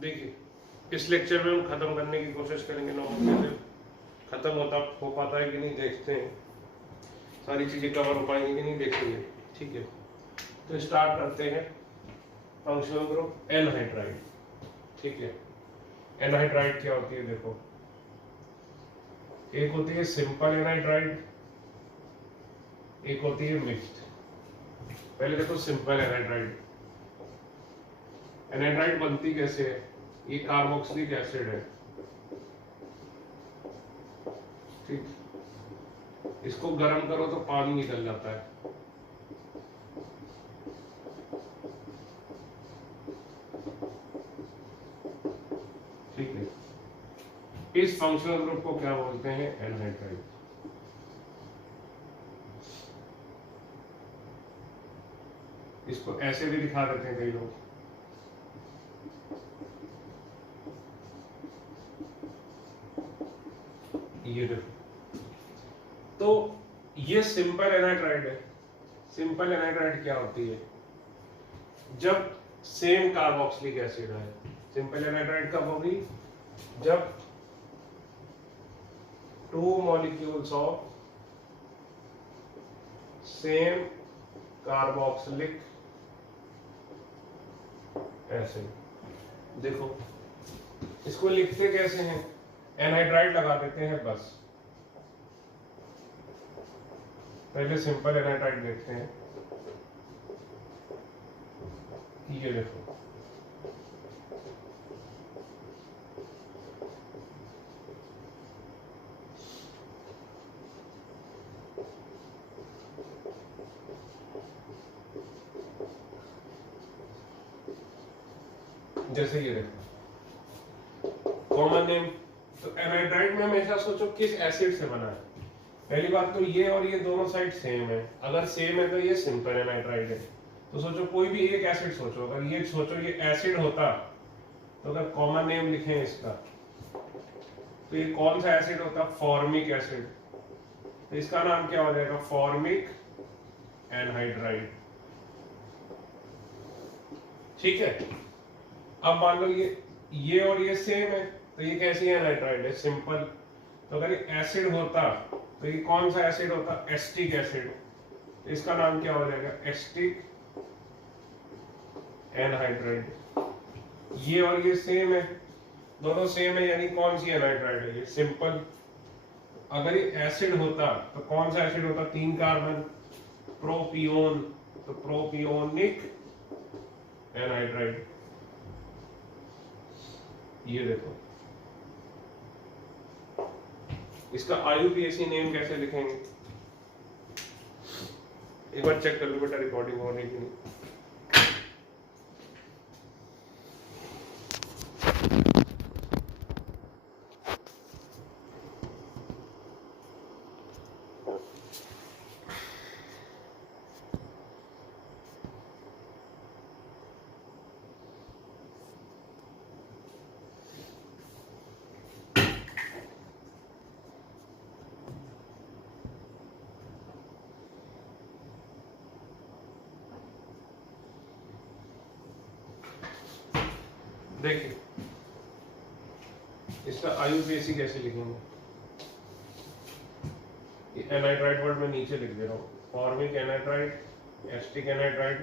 देखिए इस लेक्चर में हम खत्म करने की कोशिश करेंगे नॉर्मल खत्म हो पाता है कि नहीं देखते हैं, सारी चीजें कवर हो पाएंगी कि नहीं देखेंगे। ठीक है, तो स्टार्ट करते हैं। Functional group anhydride. ठीक है, एनहाइड्राइड क्या होती है देखो, एक होती है सिंपल एनहाइड्राइड, एक होती है मिक्स्ड। पहले देखो सिंपल एनहाइड्राइड। एनहाइड्राइड बनती कैसे है, ये कार्बोक्सिलिक एसिड है। ठीक, इसको गर्म करो तो पानी निकल जाता है। ठीक है, इस फंक्शनल ग्रुप को क्या बोलते हैं, एनहाइड्राइड। इसको ऐसे भी दिखा देते हैं कई लोग, ये देखो। तो ये सिंपल एनहाइड्राइड है। सिंपल एनहाइड्राइड क्या होती है, जब सेम कार्बोक्सिलिक एसिड है। सिंपल एनहाइड्राइड कब होगी, जब two molecules of same carboxylic acid. देखो इसको लिखते कैसे हैं, एनहाइड्राइड लगा देते हैं बस। पहले सिंपल एनहाइड्राइड देखते हैं, ये देखो जैसे ये देखो कॉमन नेम। तो एनहाइड्राइड में हमेशा सोचो किस एसिड से बना है। पहली बात तो ये और ये दोनों साइड सेम है, अगर सेम है तो ये सिंपल एनहाइड्राइड है। तो सोचो कोई भी एक एसिड सोचो, अगर ये सोचो ये एसिड होता तो अगर कॉमन नेम लिखें इसका, तो ये कौन सा एसिड होता, फॉर्मिक एसिड। तो इसका नाम क्या हो जाएगा, फॉर्मिक एनहाइड्राइड। ठीक है, अब मान लो ये और ये सेम है, तो ये कैसी एनहाइड्राइड है, सिंपल। तो अगर ये एसिड होता तो ये कौन सा एसिड होता, एस्टिक एसिड। तो इसका नाम क्या हो जाएगा, एस्टिक एनहाइड्राइड। ये और ये सेम है, दोनों सेम है, यानी कौन सी एनहाइड्राइड है, ये सिंपल। अगर ये एसिड होता तो कौन सा एसिड होता, 3 कार्बन, प्रोपियोन। तो प्रोपियोनिक एनहाइड्राइड। ये देखो इसका आईयूपीएसी नेम कैसे लिखेंगे, एक बार चेक कर लो बेटा रिकॉर्डिंग हो रही कि नहीं। देखिए इसका आईयूपीएसी कैसे लिखेंगे, एनहाइड्राइड वर्ड में नीचे लिख दे रहा हूँ, formic anhydride, asterisk anhydride,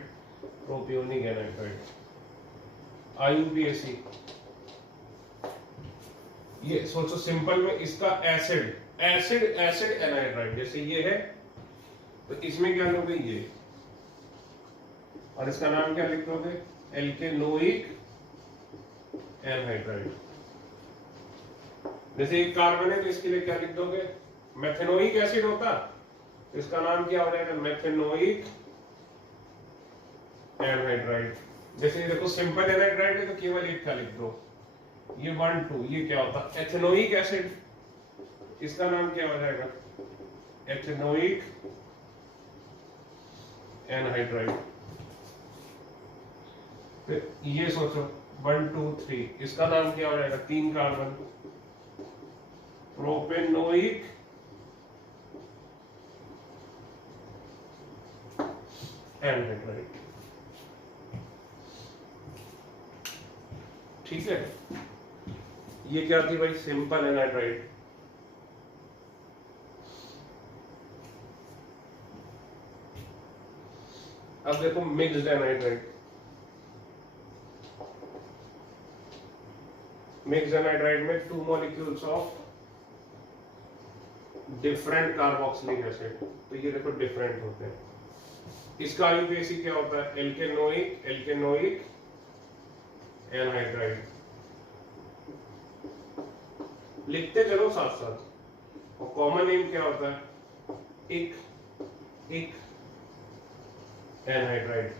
propionic anhydride. IUPAC ये सोचो सिंपल में इसका एसिड एसिड एसिड एनहाइड्राइड, जैसे ये है तो इसमें क्या लोगे ये, और इसका नाम क्या लिख दोगे, एल्केनोइक एनहाइड्राइड। जैसे एक कार्बन है तो इसके लिए क्या लिख दोगे, मेथेनोइक एसिड होता तो इसका नाम क्या हो जाएगा, मेथेनोइक एनहाइड्राइड। जैसे ये देखो सिंपल एनहाइड्राइड है तो केवल एक का लिख दो, ये 1 2, ये क्या होता, एथेनोइक एसिड। इसका नाम क्या हो जाएगा, एथेनोइक एनहाइड्राइड। तो ये सोचो 1 2 3, इसका नाम क्या हो जाएगा, 3 कार्बन, प्रोपेनोइक एनहाइड्राइड। ठीक है, ये क्या थी भाई, सिंपल एनहाइड्राइड। अब देखो मिक्स्ड एनहाइड्राइड। मिक्स्ड एनहाइड्राइड में 2 molecules of different carboxylic acid, तो ये देखो डिफरेंट होते हैं। इसका आईयूपीएसी क्या होता है, एल्केनोइक एल्केनोइक एनहाइड्राइड। लिखते चलो साथ साथ। और कॉमन नेम क्या होता है, इक इक एनहाइड्राइड।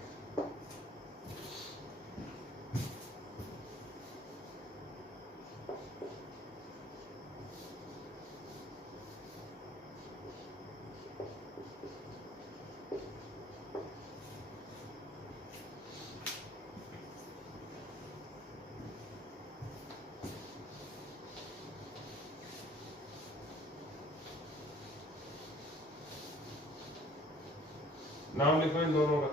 नाम लिखो इन दोनों का।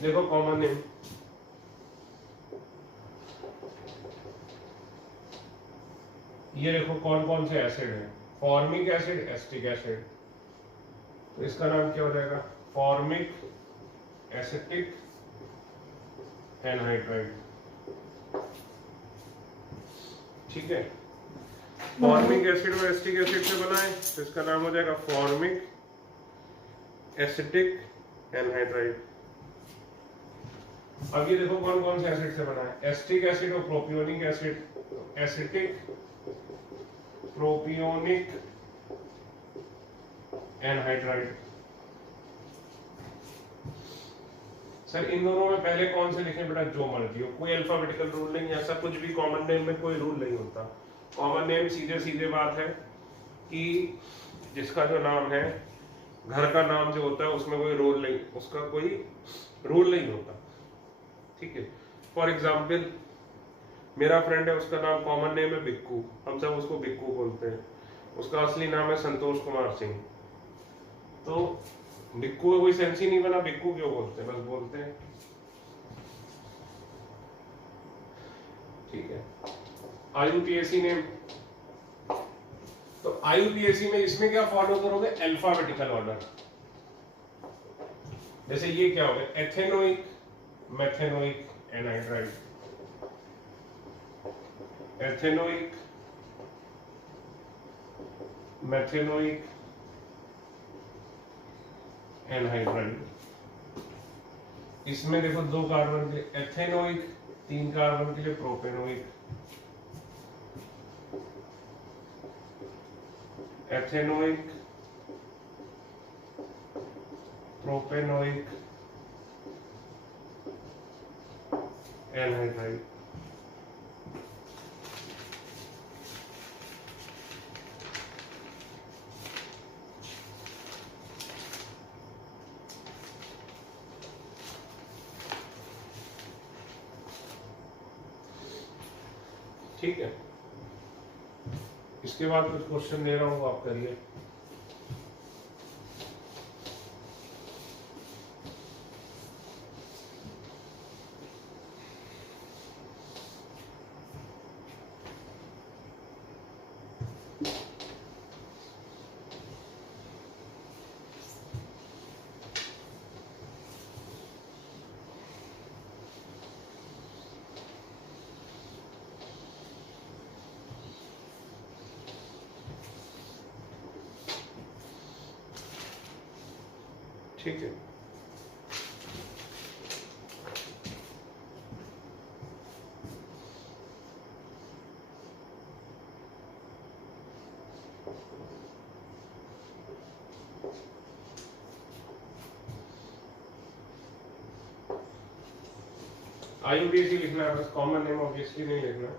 देखो कॉमन नेम, ये देखो कौन कौन से एसिड है, फॉर्मिक एसिड, एसिटिक एसिड, तो इसका नाम क्या हो जाएगा, फॉर्मिक एसिटिक एनहाइड्राइड। ठीक है, फॉर्मिक एसिड और एसिटिक एसिड से बना है तो इसका नाम हो जाएगा फॉर्मिक एसिटिक एनहाइड्राइड। अब ये देखो कौन कौन से एसिड से बना है, एसिटिक एसिड और propionic acid, acetic propionic anhydride. Sir इन दोनों में पहले कौन से लिखें बेटा, जो मर्जी हो, कोई अल्फाबेटिकल रूल नहीं, ऐसा कुछ भी कॉमन नेम में कोई रूल नहीं होता। कॉमन नेम सीधे सीधे बात है कि जिसका जो नाम है, घर का नाम जो होता है उसमें कोई रोल नहीं, उसका कोई रूल नहीं होता। ठीक है, फॉर एग्जाम्पल मेरा फ्रेंड है, उसका नाम कॉमन नेम है बिक्कू, हम सब उसको बिक्कू बोलते हैं, उसका असली नाम है संतोष कुमार सिंह, तो बिक्कू का कोई सेंस ही नहीं बना, बिक्कू क्यों बोलते हैं, बस बोलते हैं। ठीक है, आईयूपीएसी नेम, तो आईयूपीएसी में इसमें क्या फॉलो करोगे, अल्फाबेटिकल ऑर्डर। जैसे ये क्या हो गया, ethanoic methanoic anhydride, ethanoic methanoic anhydride. इसमें देखो 2 कार्बन के लिए एथेनोइक, 3 कार्बन के लिए प्रोपेनोइक, एथेनोइक प्रोपेनोइक एनहाइड्राइड। ठीक है, इसके बाद कुछ क्वेश्चन दे रहा हूं, आप करिए। ठीक है। IUPAC लिखना है बस, कॉमन नेम ऑब्वियसली नहीं लिखना।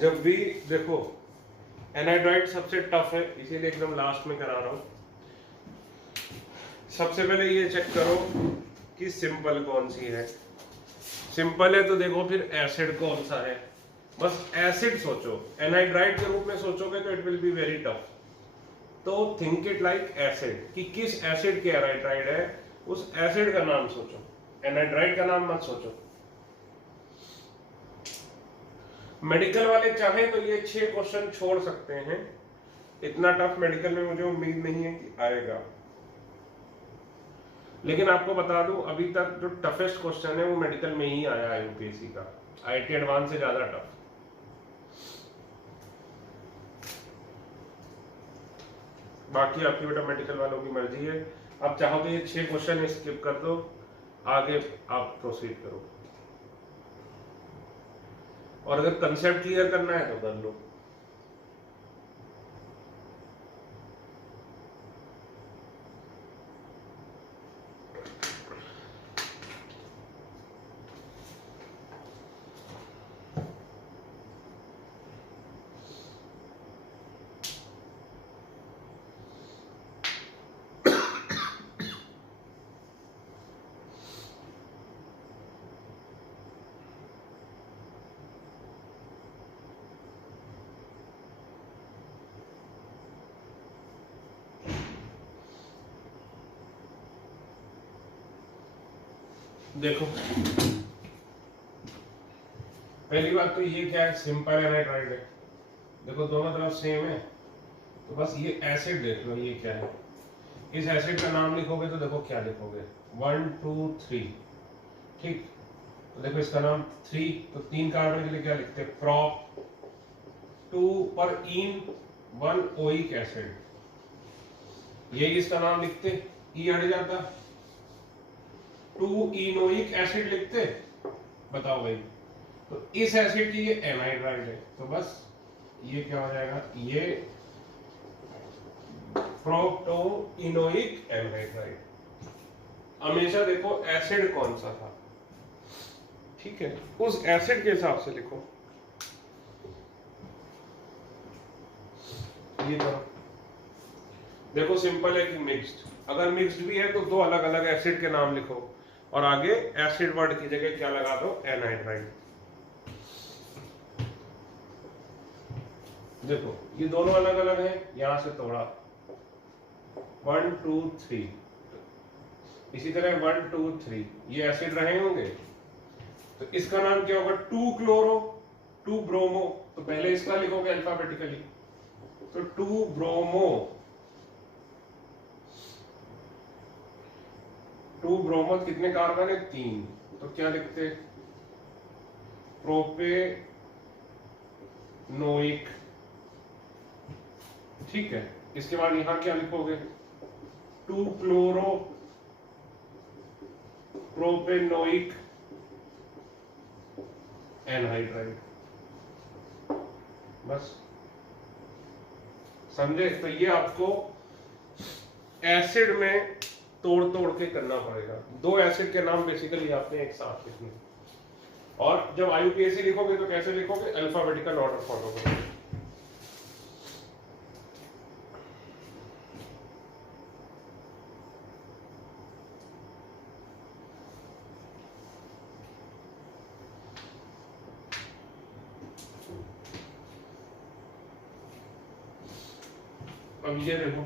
जब भी देखो एनाड्राइड सबसे टफ है, इसीलिए एकदम लास्ट में करा रहा हूं। सबसे पहले ये चेक करो कि सिंपल कौन सी है। सिंपल है तो देखो फिर एसिड कौन सा है, बस एसिड सोचो। एनाड्राइड के रूप में सोचोगे तो it will be very tough. तो थिंक इट लाइक एसिड, कि किस एसिड के एनाड्राइड है, उस एसिड का नाम सोचो, एनाड्राइड का नाम मत सोचो। मेडिकल वाले चाहे तो ये 6 क्वेश्चन छोड़ सकते हैं, इतना टफ मेडिकल में मुझे उम्मीद नहीं है कि आएगा। लेकिन आपको बता दूं, अभी तक जो टफेस्ट क्वेश्चन है वो मेडिकल में ही आया है यूपीएससी का, आईटी एडवांस से ज्यादा टफ। बाकी आपकी बेटा मेडिकल वालों की मर्जी है, आप चाहो तो ये 6 क्वेश्चन स्किप कर दो, आगे आप प्रोसीड करो, और अगर कंसेप्ट क्लियर करना है तो कर लो। देखो पहली बात तो ये क्या है, सिंपल एनाड्राइड है। देखो दोनों तरफ सेम है, तो बस ये एसिड देख लो ये क्या है। इस एसिड का नाम लिखोगे तो देखो क्या लिखोगे, 1 2 3, ठीक। तो देखो इसका नाम 3, तो 3 कार्बन के लिए क्या लिखते हैं, प्रॉप 2 पर इन 1 ओइक एसिड, ये इसका नाम लिखते, ई हट जाता, 2 इनोइक एसिड लिखते, बताओ भाई। तो इस एसिड की ये एनाइड्राइड है, तो बस ये क्या हो जाएगा, ये प्रोपटो इनोइक एनाइड्राइड। हमेशा देखो एसिड कौन सा था, ठीक है, उस एसिड के हिसाब से लिखो। ये करो, देखो सिंपल है कि मिक्स्ड, अगर मिक्स्ड भी है तो 2 अलग अलग एसिड के नाम लिखो, और आगे एसिड वर्ड की जगह क्या लगा दो, एनाइड्राइड। देखो ये दोनों अलग अलग है, यहां से तोड़ा 1 2 3, इसी तरह 1 2 3 ये एसिड रहे होंगे, तो इसका नाम क्या होगा, 2 क्लोरो, टू ब्रोमो, तो पहले इसका लिखोगे अल्फाबेटिकली, तो टू ब्रोमो, टू ब्रोमो कितने कार्बन है? 3, तो क्या लिखते? प्रोपेनोइक। ठीक है, इसके बाद यहां क्या लिखोगे? Two chloro propanoic anhydride. बस समझे? तो ये आपको एसिड में तोड़ तोड़ के करना पड़ेगा। 2 एसिड के नाम बेसिकली आपने एक साथ लिखने, और जब IUPAC लिखोगे तो कैसे लिखोगे? अल्फाबेटिकल ऑर्डर फॉलो करोगे। अब ये देखो,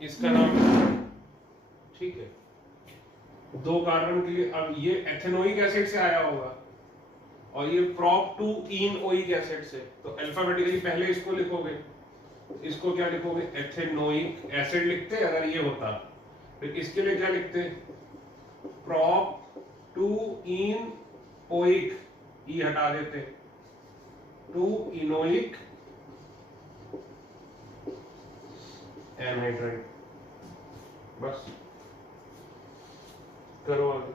इसका नाम, ठीक है, 2 कार्बन के लिए। अब ये एथेनोइक एसिड से आया होगा और ये प्रोप टू इनोइक एसिड से, तो अल्फाबेटिकली पहले इसको लिखोगे, इसको क्या लिखोगे? एथेनोइक एसिड लिखते अगर ये होता। फिर इसके लिए क्या लिखते? प्रोप टू इनोइक, ई हटा देते, टू इनोइक एनहाइड्राइड। बस करो आगे।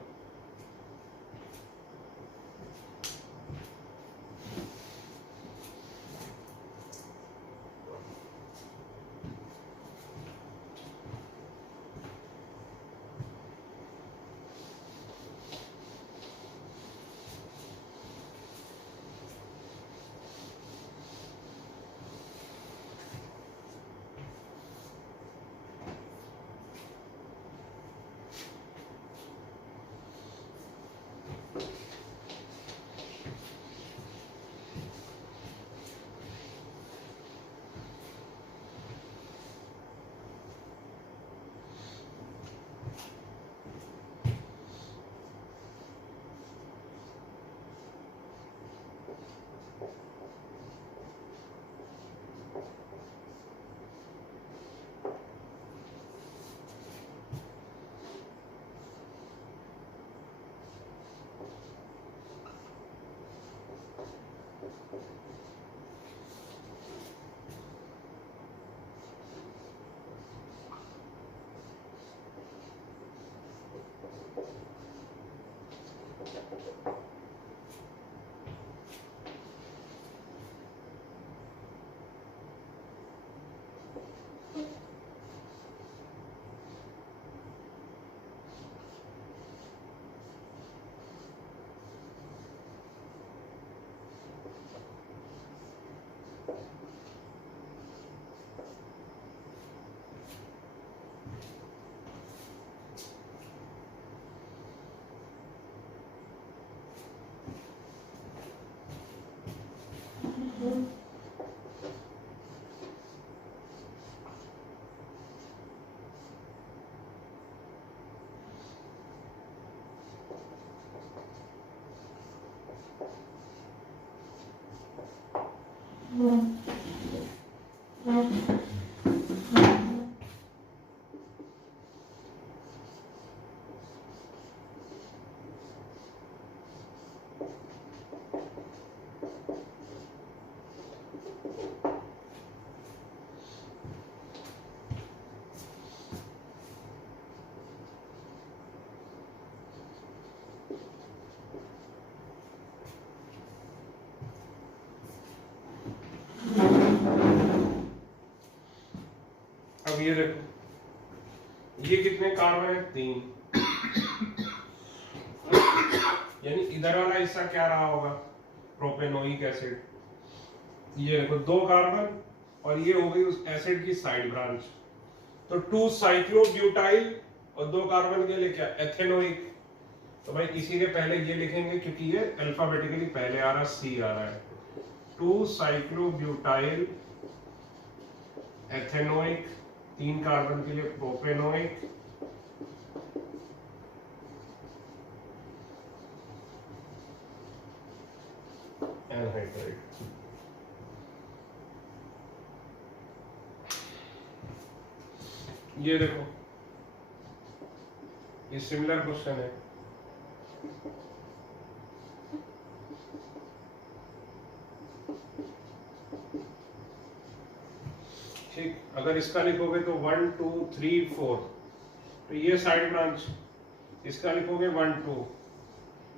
अब ये देखो, ये कितने कार्बन है? 3। यानी इधर वाला हिस्सा क्या रहा होगा? Propanoic acid. ये देखो 2 कार्बन और ये हो गई उस एसिड की साइड ब्रांच, तो 2 साइक्लोब्यूटाइल और 2 कार्बन के लिए क्या? एथेनोइक। तो भाई इसी के पहले ये लिखेंगे क्योंकि ये अल्फाबेटिकली पहले आ रहा, सी आ रहा है। 2 साइक्लोब्यूटाइल एथेनोइक, 3 कार्बन के लिए प्रोपेनोइक एनहाइड्राइड। ये देखो, ये सिमिलर क्वेश्चन है। ठीक, अगर इसका लिखोगे तो 1 2 3 4, तो ये साइड ब्रांच। इसका लिखोगे 1 2,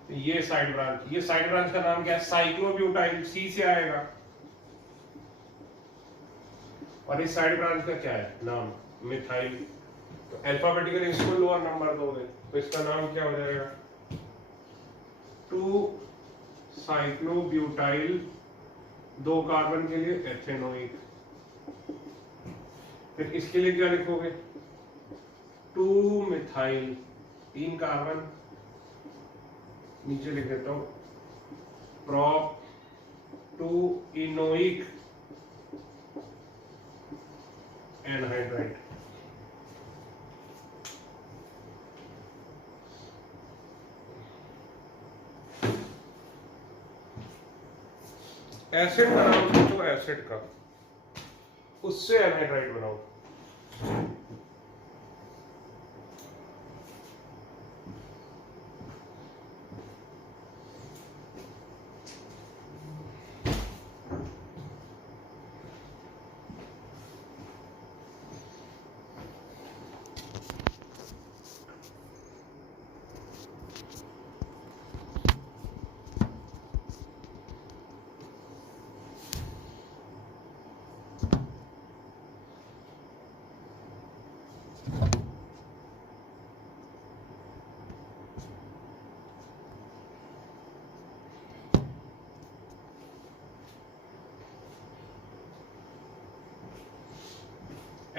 तो ये साइड ब्रांच। ये साइड ब्रांच का नाम क्या है? साइक्लोब्यूटाइल, सी से आएगा। और इस साइड ब्रांच का क्या है नाम? मिथाइल। तो अल्फाबेटिकली इसको लोअर नंबर दोगे तो इसका नाम क्या हो जाएगा? 2 साइक्लोब्यूटाइल, 2 कार्बन के लिए एथेनोइक। फिर इसके लिए क्या लिखोगे? 2 मिथाइल, 3 कार्बन, नीचे लिख देता हूं प्रॉप 2 इनोइक एनहाइड्राइड। एसिड का नाम सोचो, एसिड का, उससे एनहाइड्राइड बनाओ।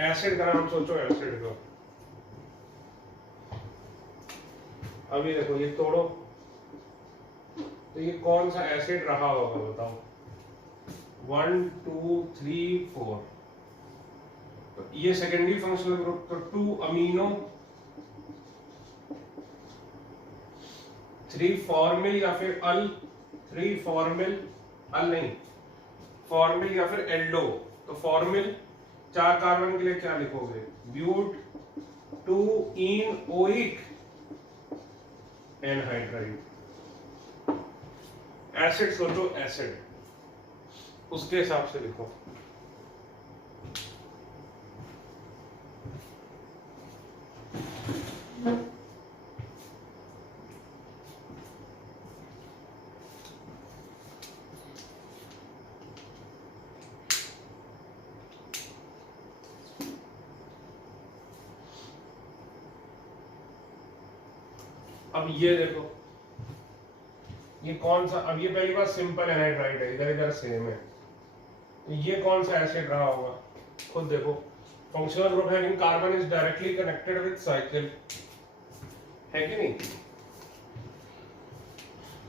एसिड का नाम सोचो, एसिड का। अभी देखो, ये तोड़ो, तो ये कौन सा एसिड रहा होगा बताओ? 1 2 3 4, तो ये सेकेंडरी फंक्शनल ग्रुप, तो 2 अमीनो, 3 फॉर्मिल या फिर अल, 3 फॉर्मिल, अल नहीं, फॉर्मिल या फिर एल्डो। तो फॉर्मिल 4 कार्बन के लिए क्या लिखोगे? But 2 enoic anhydride. एसिड सोचो, एसिड, उसके हिसाब से लिखो। अब ये देखो, ये कौन सा? अब ये पहली बात सिंपल एनहाइड्राइड है, इधर इधर सेम है, तो ये कौन सा एसिड रहा होगा? खुद देखो, functional group having carbon is directly connected with cycle, है कि नहीं?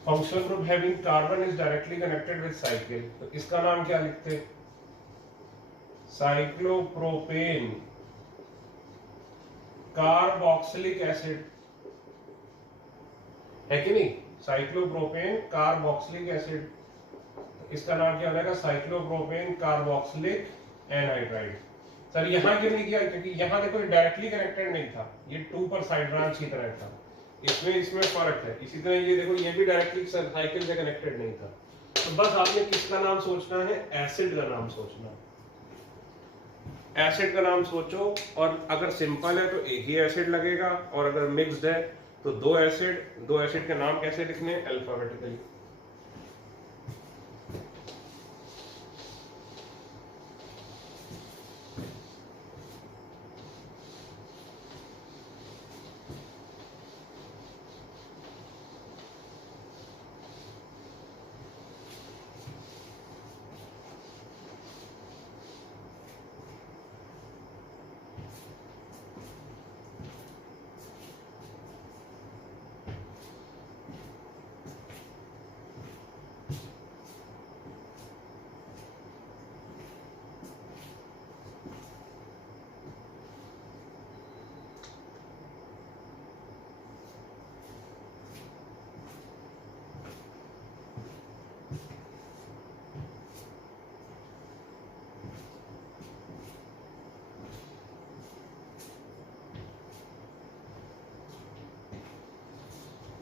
Functional group having carbon is directly connected with cycle, तो इसका नाम क्या लिखते? साइक्लोप्रोपेन कार्बोक्सिलिक एसिड, है कि नहीं? साइक्लोप्रोपेन कार्बोक्सिलिक एसिड, इसका नाम क्या हो जाएगा? Cyclopropane carboxylic anhydride. सर यहाँ क्यों नहीं किया? क्योंकि यहाँ देखो ये डायरेक्टली कनेक्टेड नहीं था, ये 2 पर साइड ब्रांच की तरह था, इसमें फर्क है। इसी तरह ये देखो, ये भी डायरेक्टली साइकिल से कनेक्टेड नहीं था। तो बस आपने किसका नाम सोचना है? एसिड का नाम सोचना। एसिड का नाम सोचो, और अगर सिंपल है तो एक ही एसिड लगेगा, और अगर मिक्स्ड है तो 2 एसिड के नाम कैसे लिखने? अल्फाबेटिकली।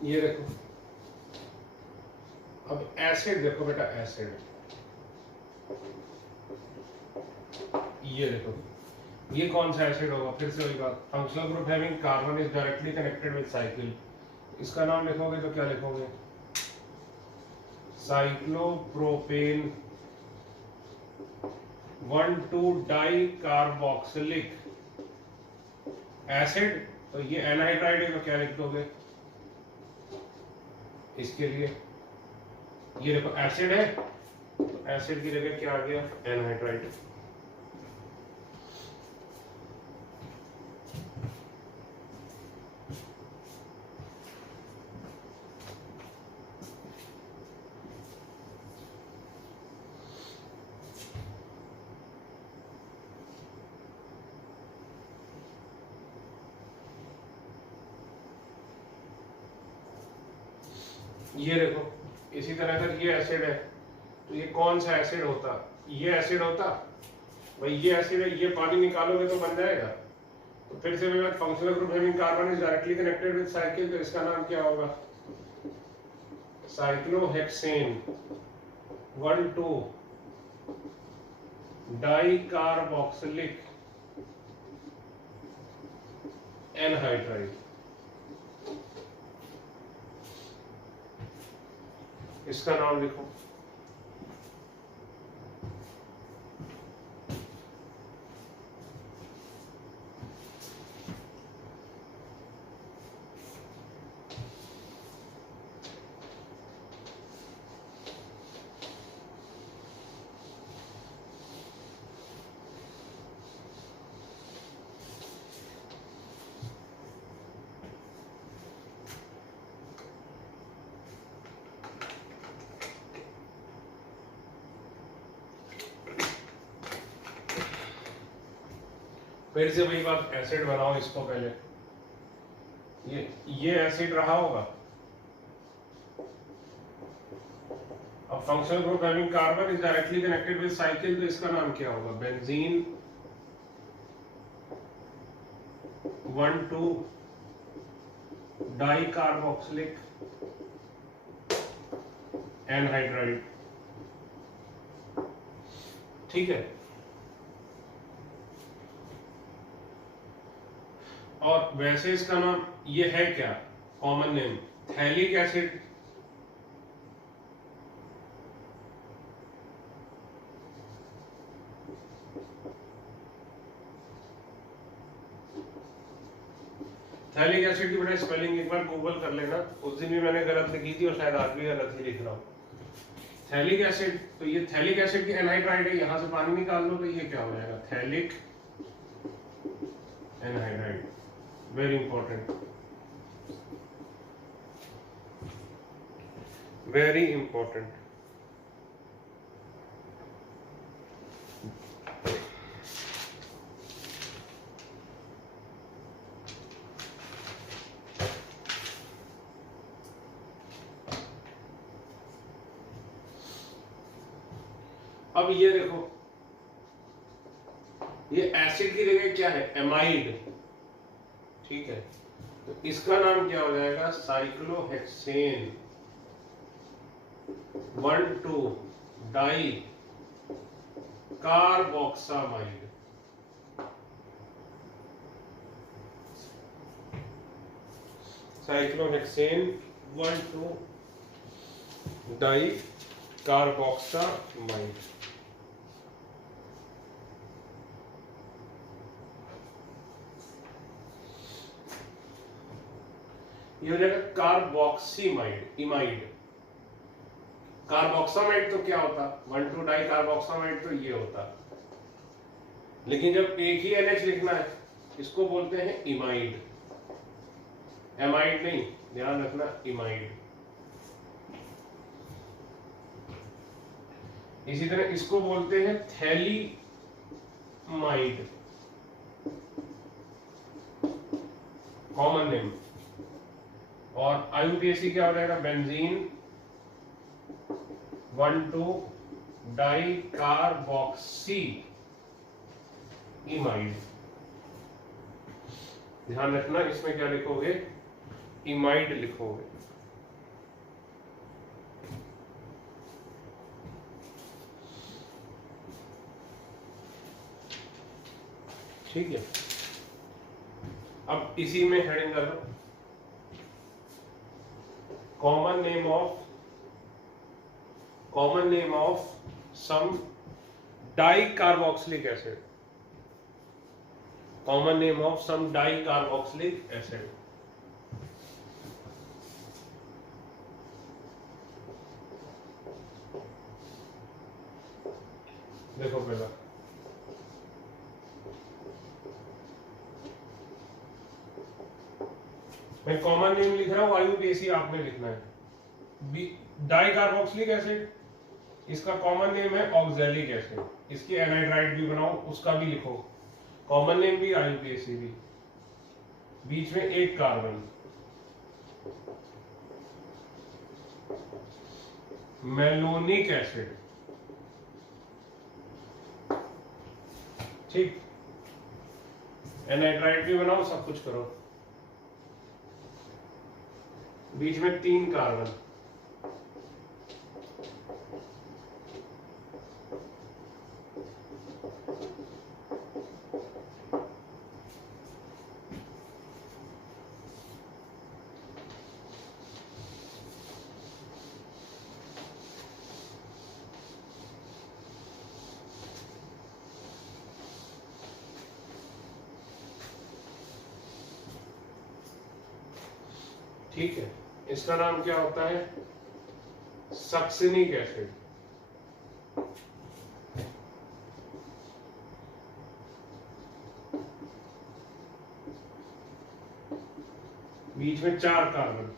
ये देखो, अब एसिड देखो बेटा, एसिड ये देखो, ये कौन सा एसिड होगा? फिर से वही बात, functional group having carbon is directly connected with cycle. इसका नाम लिखोगे तो क्या लिखोगे? Cyclopropane one two di carboxylic acid. तो ये एनहाइड्राइड है तो क्या लिख दोगे इसके लिए? ये देखो एसिड है, तो एसिड की जगह क्या आ गया? एनहाइड्राइड। ये देखो, इसी तरह अगर ये एसिड है तो ये कौन सा एसिड होता? ये एसिड होता भाई, ये एसिड है, ये पानी निकालोगे तो बन जाएगा। तो फिर से मेरा functional group having carbon is directly connected with cycle, तो इसका नाम क्या होगा? Cyclohexane one two di carboxylic anhydride. इसका नाम लिखो। फिर से वही बात, एसिड बनाओ इसको पहले। ये एसिड रहा होगा। अब functional group having carbon is directly connected with cycle, तो इसका नाम क्या होगा? Benzene one two di carboxylic anhydride. ठीक है। और वैसे इसका नाम ये है क्या? Common name phthalic acid. Phthalic acid की बेटा स्पेलिंग एक बार गूगल कर लेना, उस दिन भी मैंने गलत लिखी थी और शायद आज भी गलत ही लिख रहा हूँ। थैलिक एसिड, तो ये थैलिक एसिड की एनहाइड्राइड है, यहां से पानी निकाल लो तो ये क्या हो जाएगा? Phthalic anhydride. Very important, very important. अब ये देखो, ये एसिड की जगह क्या है? एमाइड। ठीक है, तो इसका नाम क्या हो जाएगा? Cyclohexane one two di carboxamide. Cyclohexane one two di carboxamide. ये हो जाएगा कार्बोक्सीमाइड, इमाइड। कार्बोक्सामाइड तो क्या होता? 1,2-डाई कार्बोक्सामाइड तो ये होता। लेकिन जब एक ही NH लिखना है, इसको बोलते हैं इमाइड, एमाइड नहीं, ध्यान रखना, इमाइड। इसी तरह इसको बोलते हैं थैलीमाइड, कॉमन नेम। और IUPAC क्या हो जाएगा? बेंजीन 1,2-डाई कार्बोक्सी इमाइड। ध्यान रखना, इसमें क्या लिखोगे? इमाइड लिखोगे। ठीक है, अब इसी में हेडिंग कर लो, common name of some di carboxylic acid, common name of some di carboxylic acid. देखो पहला मैं कॉमन नेम लिख रहा हूं, आईयूपीएसी आपने लिखना है। डाई कार्बोक्सिलिक एसिड, इसका कॉमन नेम है ऑक्सैलिक एसिड, इसकी एनाइड्राइड भी बनाओ, उसका भी लिखो, कॉमन नेम भी आईयूपीएसी भी, बीच में एक कार्बन, मेलोनिक एसिड, ठीक, एनाइड्राइड भी बनाओ, सब कुछ करो, बीच में 3 कार्बन, ठीक है। इसका नाम क्या होता है? Succinic acid. बीच में 4 कार्बन,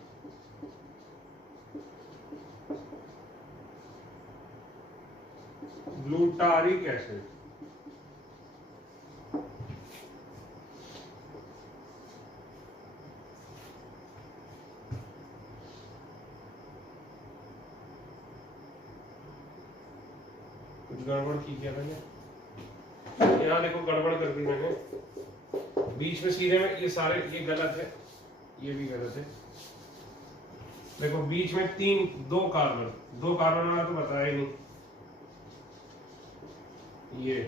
ग्लूटारिक एसिड, गड़बड़ की क्या मैंने, यहाँ देखो गड़बड़ कर दी मैंने, बीच में सीधे में ये सारे, ये गलत है, ये भी गलत है। देखो बीच में 2 कार्बन, 2 कार्बन वाला तो बताया ही नहीं, ये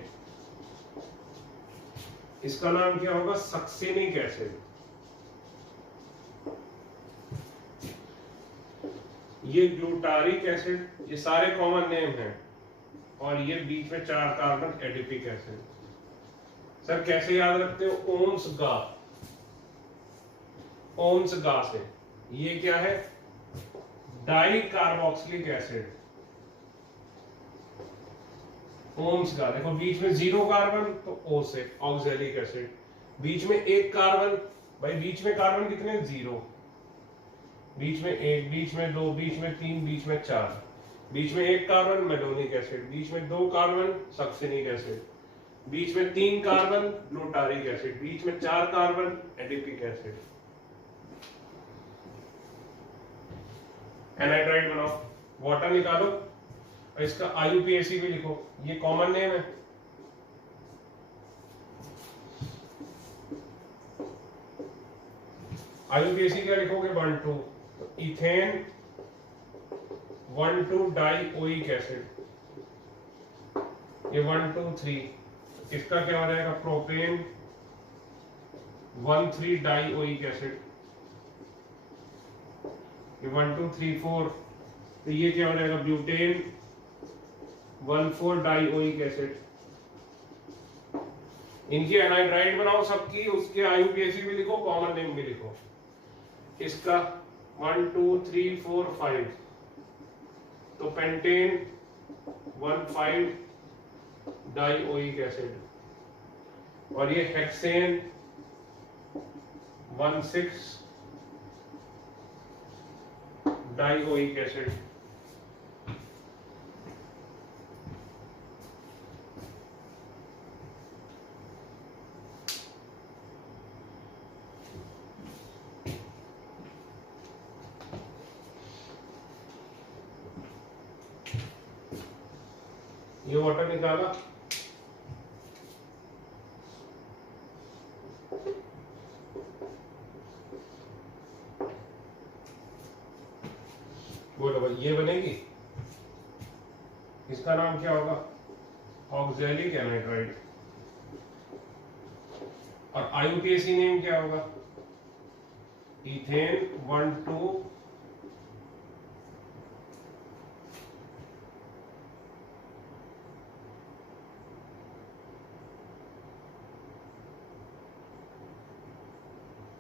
इसका नाम क्या होगा? Succinic acid. ये ग्लूटारिक एसिड, ये सारे कॉमन नेम हैं, और ये बीच में 4 कार्बन एडिपिक एसिड। सर कैसे याद रखते हो? ओम्स गा से। ये क्या है? डाई कार्बोक्सिलिक एसिड, ओम्स गा। देखो बीच में 0 कार्बन तो ओ से ऑक्सैलिक एसिड, बीच में 1 कार्बन, भाई बीच में कार्बन कितने? 0, बीच में 1, बीच में 2, बीच में 3, बीच में 4, बीच में 1 कार्बन मेलोनिक एसिड, बीच में 2 कार्बन सक्सिनिक एसिड, बीच में 3 कार्बन ग्लूटारिक एसिड, बीच में 4 कार्बन एडिपिक एसिड। एनाइड्राइड बनाओ, वाटर निकालो, और इसका आईयूपीएसी भी लिखो, ये कॉमन नेम है। आईयूपीएसी क्या लिखोगे? 1 2, तो इथेन 1 2 डाई ओइक एसिड, ये 1 2 3, इसका क्या हो जाएगा? प्रोपेन 1 3 डाई ओइक एसिड, ये 1 2 3 4, तो ये क्या हो जाएगा? Butane 1 4 die oic acid. इनकी एनाइड्राइड बनाओ सबकी, उसके आईयूपीएसी भी लिखो, कॉमन नेम भी लिखो। इसका 1 2 3 4 5, तो पेंटेन 1 5 डाई ओइक एसिड, और ये हेक्सेन 1 6 डाई ओइक एसिड। ये वाटर निकाला, बोलो भाई ये बनेगी, इसका नाम क्या होगा? Oxalic anhydride. और IUPAC नेम क्या होगा? इथेन 1,2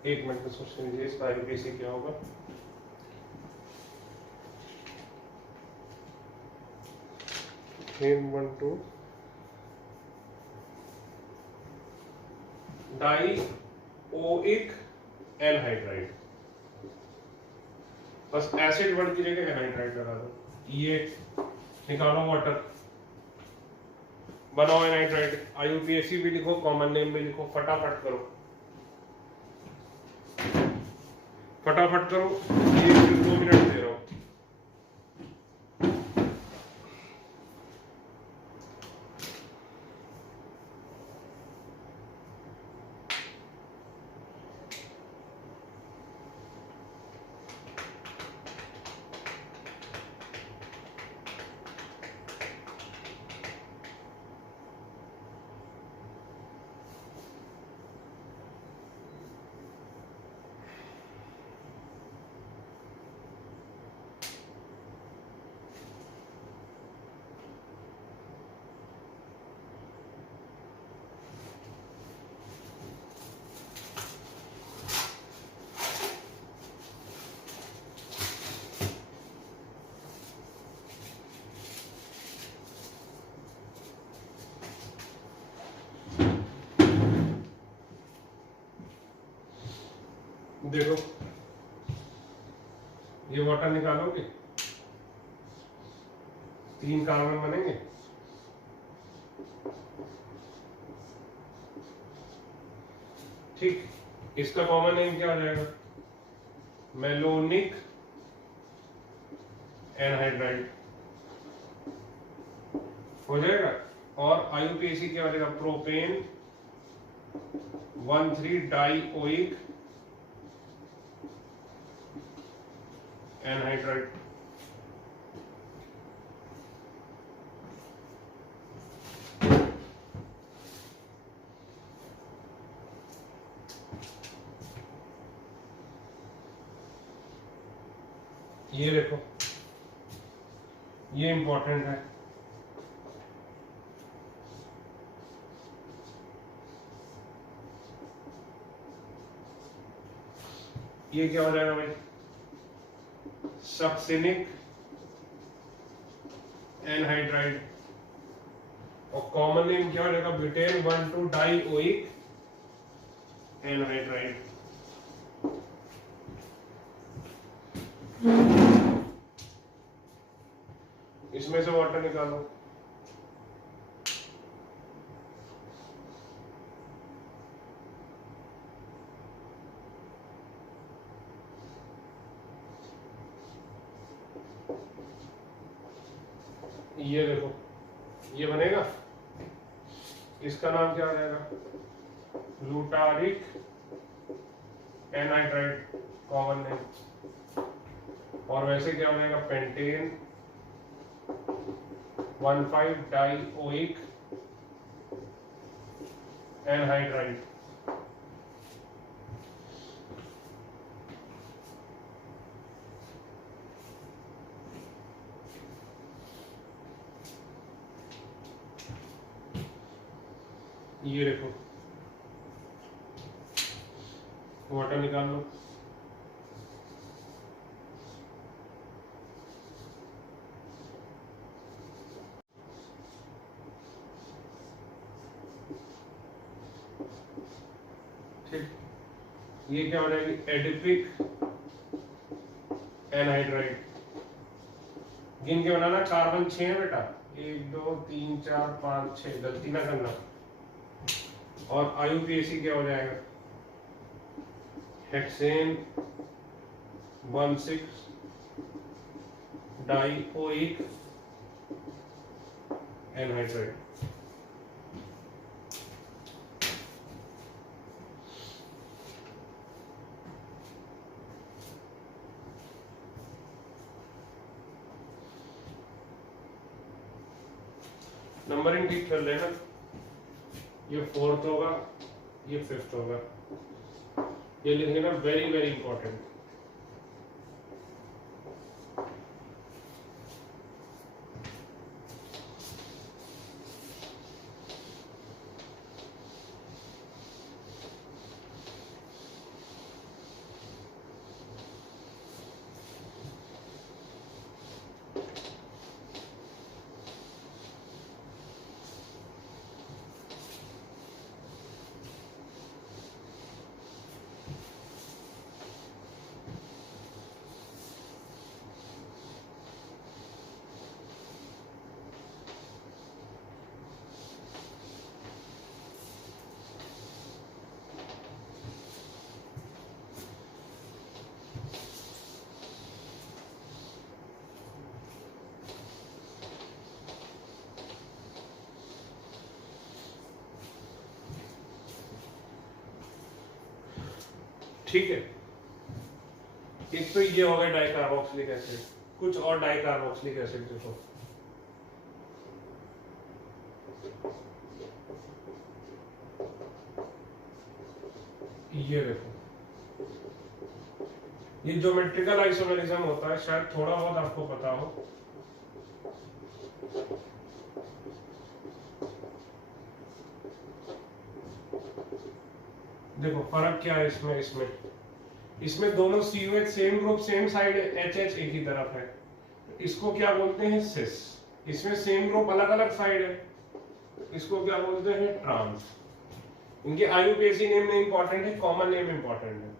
एक मिनट में सोच लीजिए इसका IUPAC क्या होगा। इथेन 1,2 डाइओइक एनहाइड्राइड, बस एसिड वर्ड की जगह एनहाइड्राइड लगा दो। ये निकालो वाटर, बनाओ एनहाइड्राइड। IUPAC भी लिखो, कॉमन नेम भी लिखो, फटाफट करो, फटाफट करो। ये 2 मिनट दे रहा हूं। देखो ये वाटर निकालोगे, 3 कार्बन बनेंगे। ठीक, इसका कॉमन नेम क्या हो जाएगा? मेलोनिक एनहाइड्राइड हो जाएगा। और IUPAC क्या हो जाएगा? Propane 1,3 dioic anhydride. ये देखो, ये इंपॉर्टेंट है। ये क्या हो जाएगा भाई? Succinic anhydride. और कॉमन नेम क्या हो जाएगा? Butane 1,2 dioic anhydride. इसमें से वाटर निकालो। ये देखो, ये बनेगा, इसका नाम क्या हो जाएगा? Glutaric anhydride, common name. और वैसे क्या हो जाएगा? Pentane 1,5 dioic anhydride. ये देखो, वाटर निकाल लो। ठीक, ये क्या हो जाएगी? Adipic anhydride. गिन के बनाना, कार्बन 6 है बेटा, 1 2 3 4 5 6, गलती ना करना। और IUPAC क्या हो जाएगा? Hexane 1,6 dioic anhydride. नंबरिंग ठीक कर लेना। ये 4th होगा, ये फिफ्थ होगा, ये लिख लेना, वेरी वेरी इंपॉर्टेंट। ठीक है, एक तो ये हो गया डाइकार्बोक्सिलिक एसिड। कुछ और डाइकार्बोक्सिलिक एसिड देखो, ये देखो, ये ज्योमेट्रिकल आइसोमेरिज्म होता है, शायद थोड़ा बहुत आपको पता हो। देखो फर्क क्या है इसमें, इसमें दोनों COH same group same side है, HH एक ही तरफ है, इसको क्या बोलते हैं, सिस। इसमें सेम ग्रुप अलग अलग साइड है, इसको क्या बोलते हैं, ट्रांस। इनके IUPAC नेम नहीं इंपॉर्टेंट है, कॉमन नेम इंपॉर्टेंट है।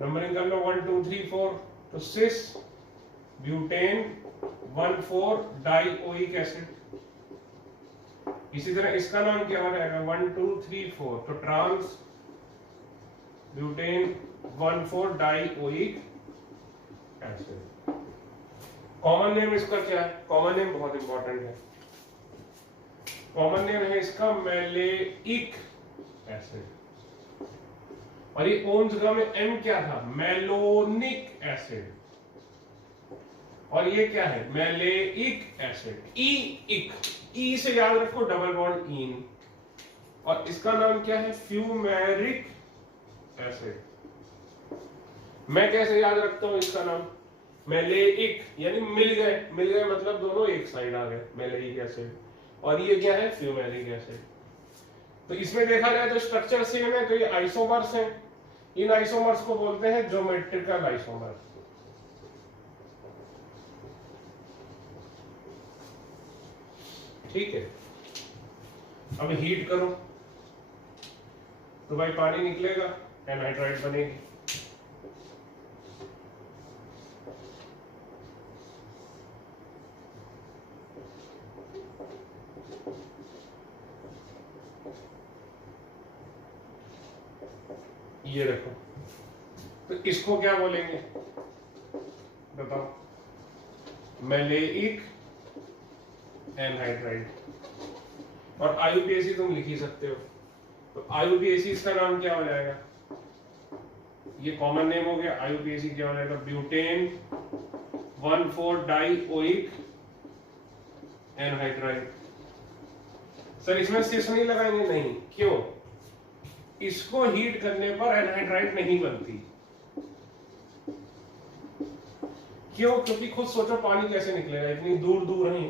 नंबरिंग कर लो 1 2 3 4, तो सिस ब्यूटेन 1,4 डाइओइक एसिड। इसी तरह इसका नाम क्या हो जाएगा, 1 2 3 4, तो trans butene 1,4 dioic acid. Common name इसका क्या है, कॉमन नेम बहुत इंपॉर्टेंट है, कॉमन नेम है इसका मैलेइक एसिड। और ये ओम्स का में M क्या था, मेलोनिक एसिड। और ये क्या है, मैलेइक एसिड, ई से याद रखो, डबल बॉन्ड इन। और इसका नाम क्या है, फ्यूमेरिक एसिड। मैं कैसे याद रखता हूं इसका नाम, मैलेइक, यानी मिल गए मतलब दोनों एक साइड आ गए, मैलेइक एसिड। और ये क्या है, फ्यूमेरिक एसिड। तो इसमें देखा जाए तो स्ट्रक्चर सेम है, तो ये आइसोमर्स हैं। इन आइसोमर्स को बोलते हैं ज्योमेट्रिकल आइसोमर। ठीक है, अब हीट करो तो भाई पानी निकलेगा, एनहाइड्राइड बनेगी। ये देखो, तो इसको क्या बोलेंगे बताओ, मैलेइक एनहाइड्राइड। और IUPAC तुम लिख ही सकते हो, तो IUPAC इसका नाम क्या हो जाएगा, ये कॉमन नेम हो गया। IUPAC क्या हो जाएगा, ब्यूटेन 1,4 डाइओइक एनहाइड्राइड। सर इसमें सिस नहीं लगाएंगे, नहीं, क्यों, इसको हीट करने पर एनहाइड्राइड नहीं बनती। क्यों, क्योंकि खुद सोचो पानी कैसे निकलेगा, इतनी दूर दूर है,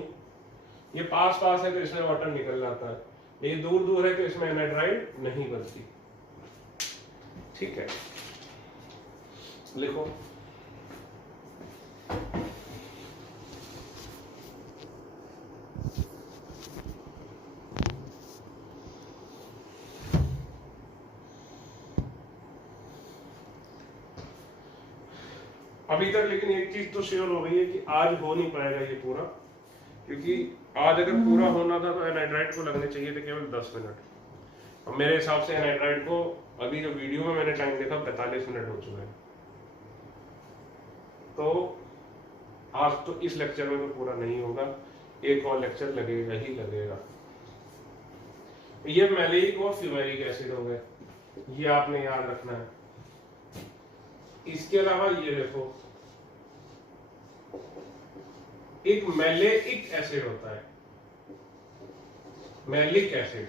ये पास पास है तो इसमें वाटर निकल जाता है, ये दूर दूर है तो इसमें एनहाइड्राइड नहीं बनती। ठीक है, लिखो अभी तक। लेकिन एक चीज तो श्योर हो गई है कि आज हो नहीं पाएगा ये पूरा, क्योंकि आज अगर पूरा होना था तो एनहाइड्राइड को लगने चाहिए थे केवल 10 मिनट। और मेरे हिसाब से एनहाइड्राइड को अभी जो वीडियो में मैंने टाइम देखा 45 मिनट हो चुके हैं, तो आज तो इस लेक्चर में तो पूरा नहीं होगा, एक और लेक्चर लगेगा ही लगेगा। ये मैलेइक और फ्यूमेरिक एसिड हो गए, ये आपने याद रखना है। इसके अलावा ये देखो, एक मैलेइक एसिड होता है, मैलिक एसिड।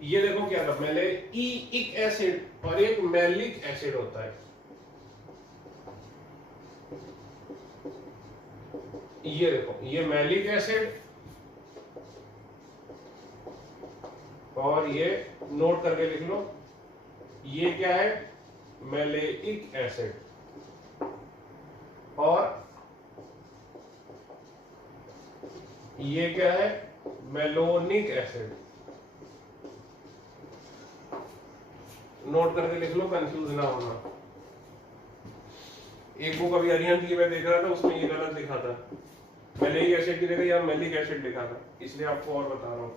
ये देखो क्या था, मैलेइक एसिड और एक मैलिक एसिड होता है। ये देखो, ये मैलिक एसिड और ये नोट करके लिख लो, ये क्या है, मैलेइक एसिड और ये क्या है, मेलोनिक एसिड। नोट करके लिख लो, कंफ्यूज ना होना। एक बुक अभी अरिहंत की मैं देख रहा था, उसमें ये गलत लिखा था, मैलिक एसिड की जगह यहाँ मैलिक एसिड लिखा था, इसलिए आपको और बता रहा हूँ।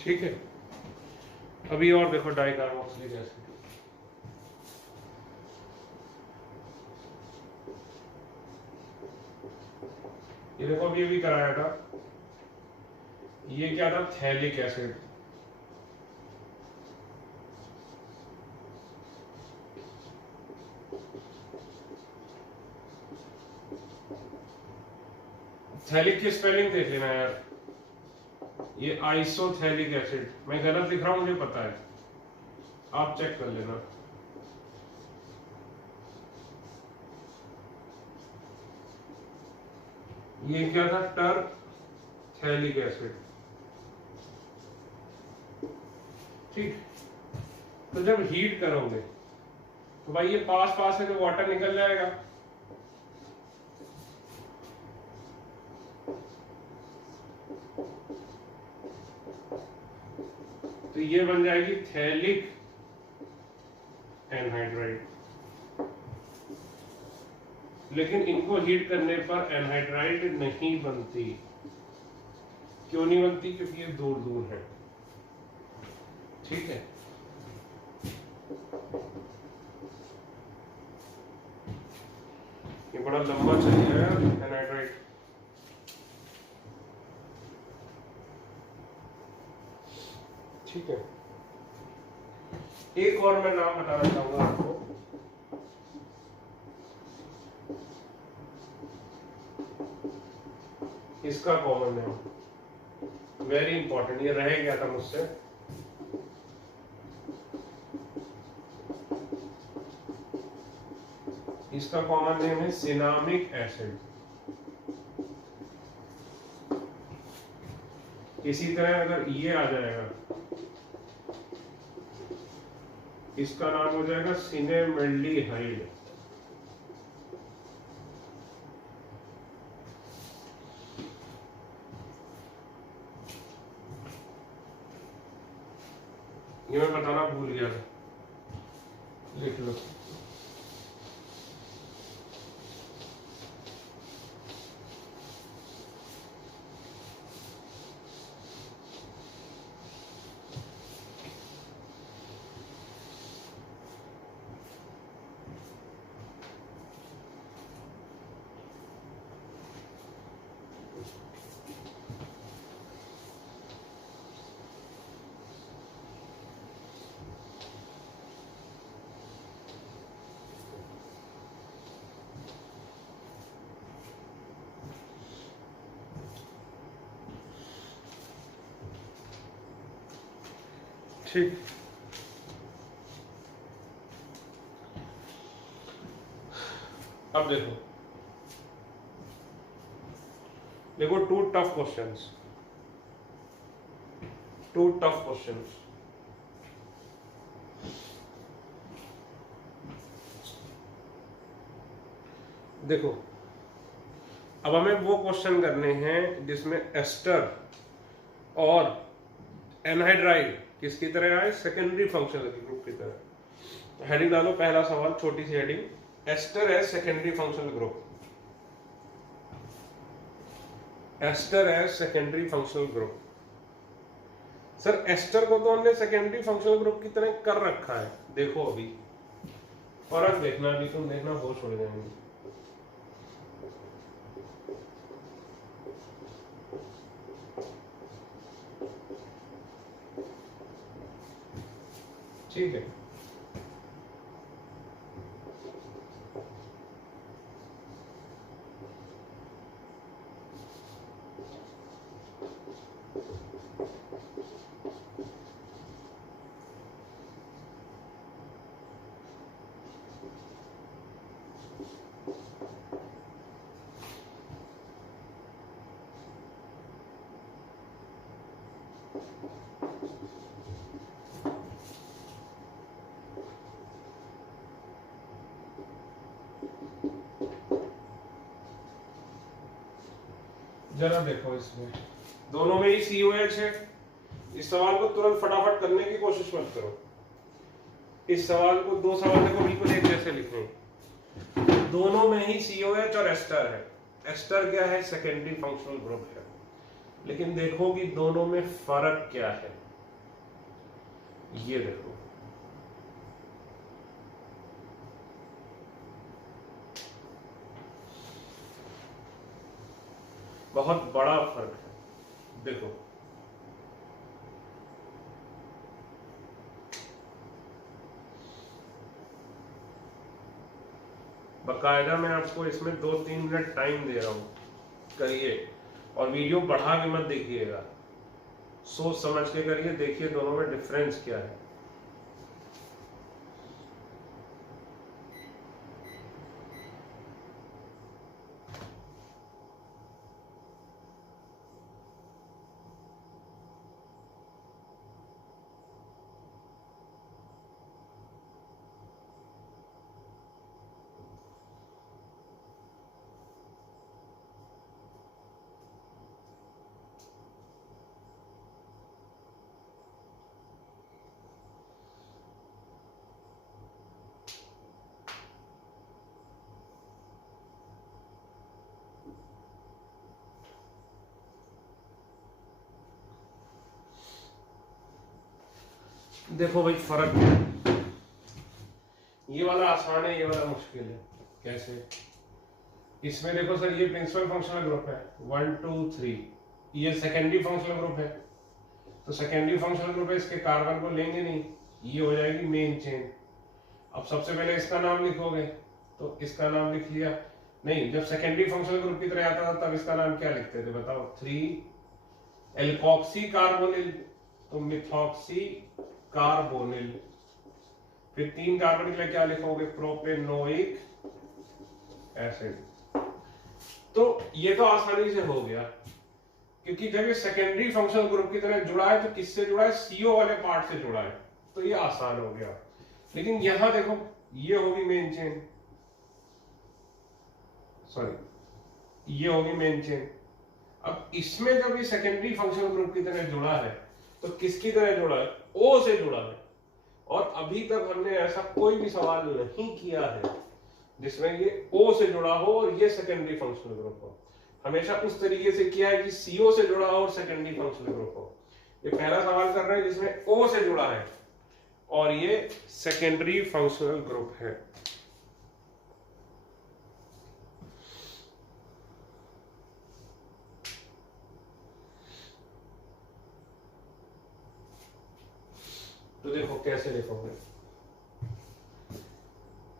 ठीक है, अभी और देखो डाइकार्बोक्सिलिक एसिड। ये देखो अभी अभी कराया था, ये क्या था, थैलिक एसिड। थैलिक की स्पेलिंग देख लेना यार, ये आइसोथैलिक एसिड। मैं गलत लिख रहा हूं मुझे पता है, आप चेक कर लेना। ये क्या था, टरथैलिक एसिड। ठीक, तो जब हीट करोगे तो भाई ये पास पास से तो वाटर निकल जाएगा, तो ये बन जाएगी थैलिक एनहाइड्राइड। लेकिन इनको हीट करने पर एनहाइड्राइड नहीं बनती। क्यों नहीं बनती? क्योंकि ये दूर दूर है। ठीक है, ये बड़ा लंबा चल गया है एनहाइड्राइड। ठीक है, एक और मैं नाम बताना चाहूंगा आपको, इसका कॉमन नेम, वेरी इंपॉर्टेंट, ये रह गया था मुझसे। इसका कॉमन नेम है सिनामिक एसिड। इसी तरह अगर ये आ जाएगा, इसका नाम हो जाएगा सिनेमेल्डिहाइड। ये मैं बताना भूल गया था, लिख लो। ठीक, अब देखो देखो two tough questions, two tough questions. देखो अब हमें वो क्वेश्चन करने हैं जिसमें एस्टर और एनहाइड्राइड किसकी तरह आए, सेकेंडरी फंक्शनल ग्रुप की तरह। हेडिंग डालो, पहला सवाल छोटी सी heading, ester as secondary functional group, ester as secondary functional group. Sir ester को तो हमने सेकेंडरी फंक्शनल ग्रुप की तरह कर रखा है, देखो अभी फर्क देखना, अभी तुम देखना होश उड़ जाएंगे। ठीक है, जरा देखो इसमें दोनों में ही COH है। इस सवाल को तुरंत फटाफट करने की कोशिश मत करो, इस सवाल को, दो सवाल देखो बिल्कुल एक जैसे लिखने, दोनों में ही COH और एस्टर है। एस्टर क्या है, सेकेंडरी फंक्शनल ग्रुप है, लेकिन देखो कि दोनों में फर्क क्या है। ये देखो बहुत बड़ा फर्क है, देखो बकायदा मैं आपको इसमें 2-3 मिनट टाइम दे रहा हूं, करिए, और वीडियो बढ़ा के मत देखिएगा, सोच समझ के करिए, देखिए दोनों में डिफरेंस क्या है। देखो भाई फर्क है, ये वाला आसान है, ये वाला मुश्किल है। कैसे, इसमें देखो सर ये प्रिंसिपल फंक्शनल ग्रुप है 1 2 3, ये सेकेंडरी फंक्शनल ग्रुप है, तो सेकेंडरी फंक्शनल ग्रुप है, इसके कार्बन को लेंगे नहीं, ये हो जाएगी मेन चेन। अब सबसे पहले इसका नाम लिखोगे, तो इसका नाम लिख लिया, नहीं जब सेकेंडरी फंक्शनल ग्रुप की तरह आता था तब इसका नाम क्या लिखते थे बताओ, 3 एल्कोक्सी कार्बोनिल, तो मिथॉक्सी कार्बोनिल, फिर 3 कार्बन के लिए क्या लिखोगे, प्रोपेनोइक एसिड। तो ये तो आसानी से हो गया, क्योंकि जब ये सेकेंडरी फंक्शनल ग्रुप की तरह जुड़ा है तो किससे जुड़ा है, CO वाले पार्ट से जुड़ा है, तो ये आसान हो गया। लेकिन यहां देखो ये होगी मेन चेन, सॉरी ये होगी मेन चेन। अब इसमें जब ये सेकेंडरी फंक्शनल ग्रुप की तरह जुड़ा है तो किसकी तरह जुड़ा है, O से जुड़ा है। और अभी तक हमने ऐसा कोई भी सवाल नहीं किया है जिसमें ये O से जुड़ा हो और ये सेकेंडरी फंक्शनल ग्रुप हो। हमेशा उस तरीके से किया है कि CO से जुड़ा हो और सेकेंडरी फंक्शनल ग्रुप हो। ये पहला सवाल कर रहे हैं जिसमें O से जुड़ा है और ये सेकेंडरी फंक्शनल ग्रुप है। तो देखो कैसे लिखोगे,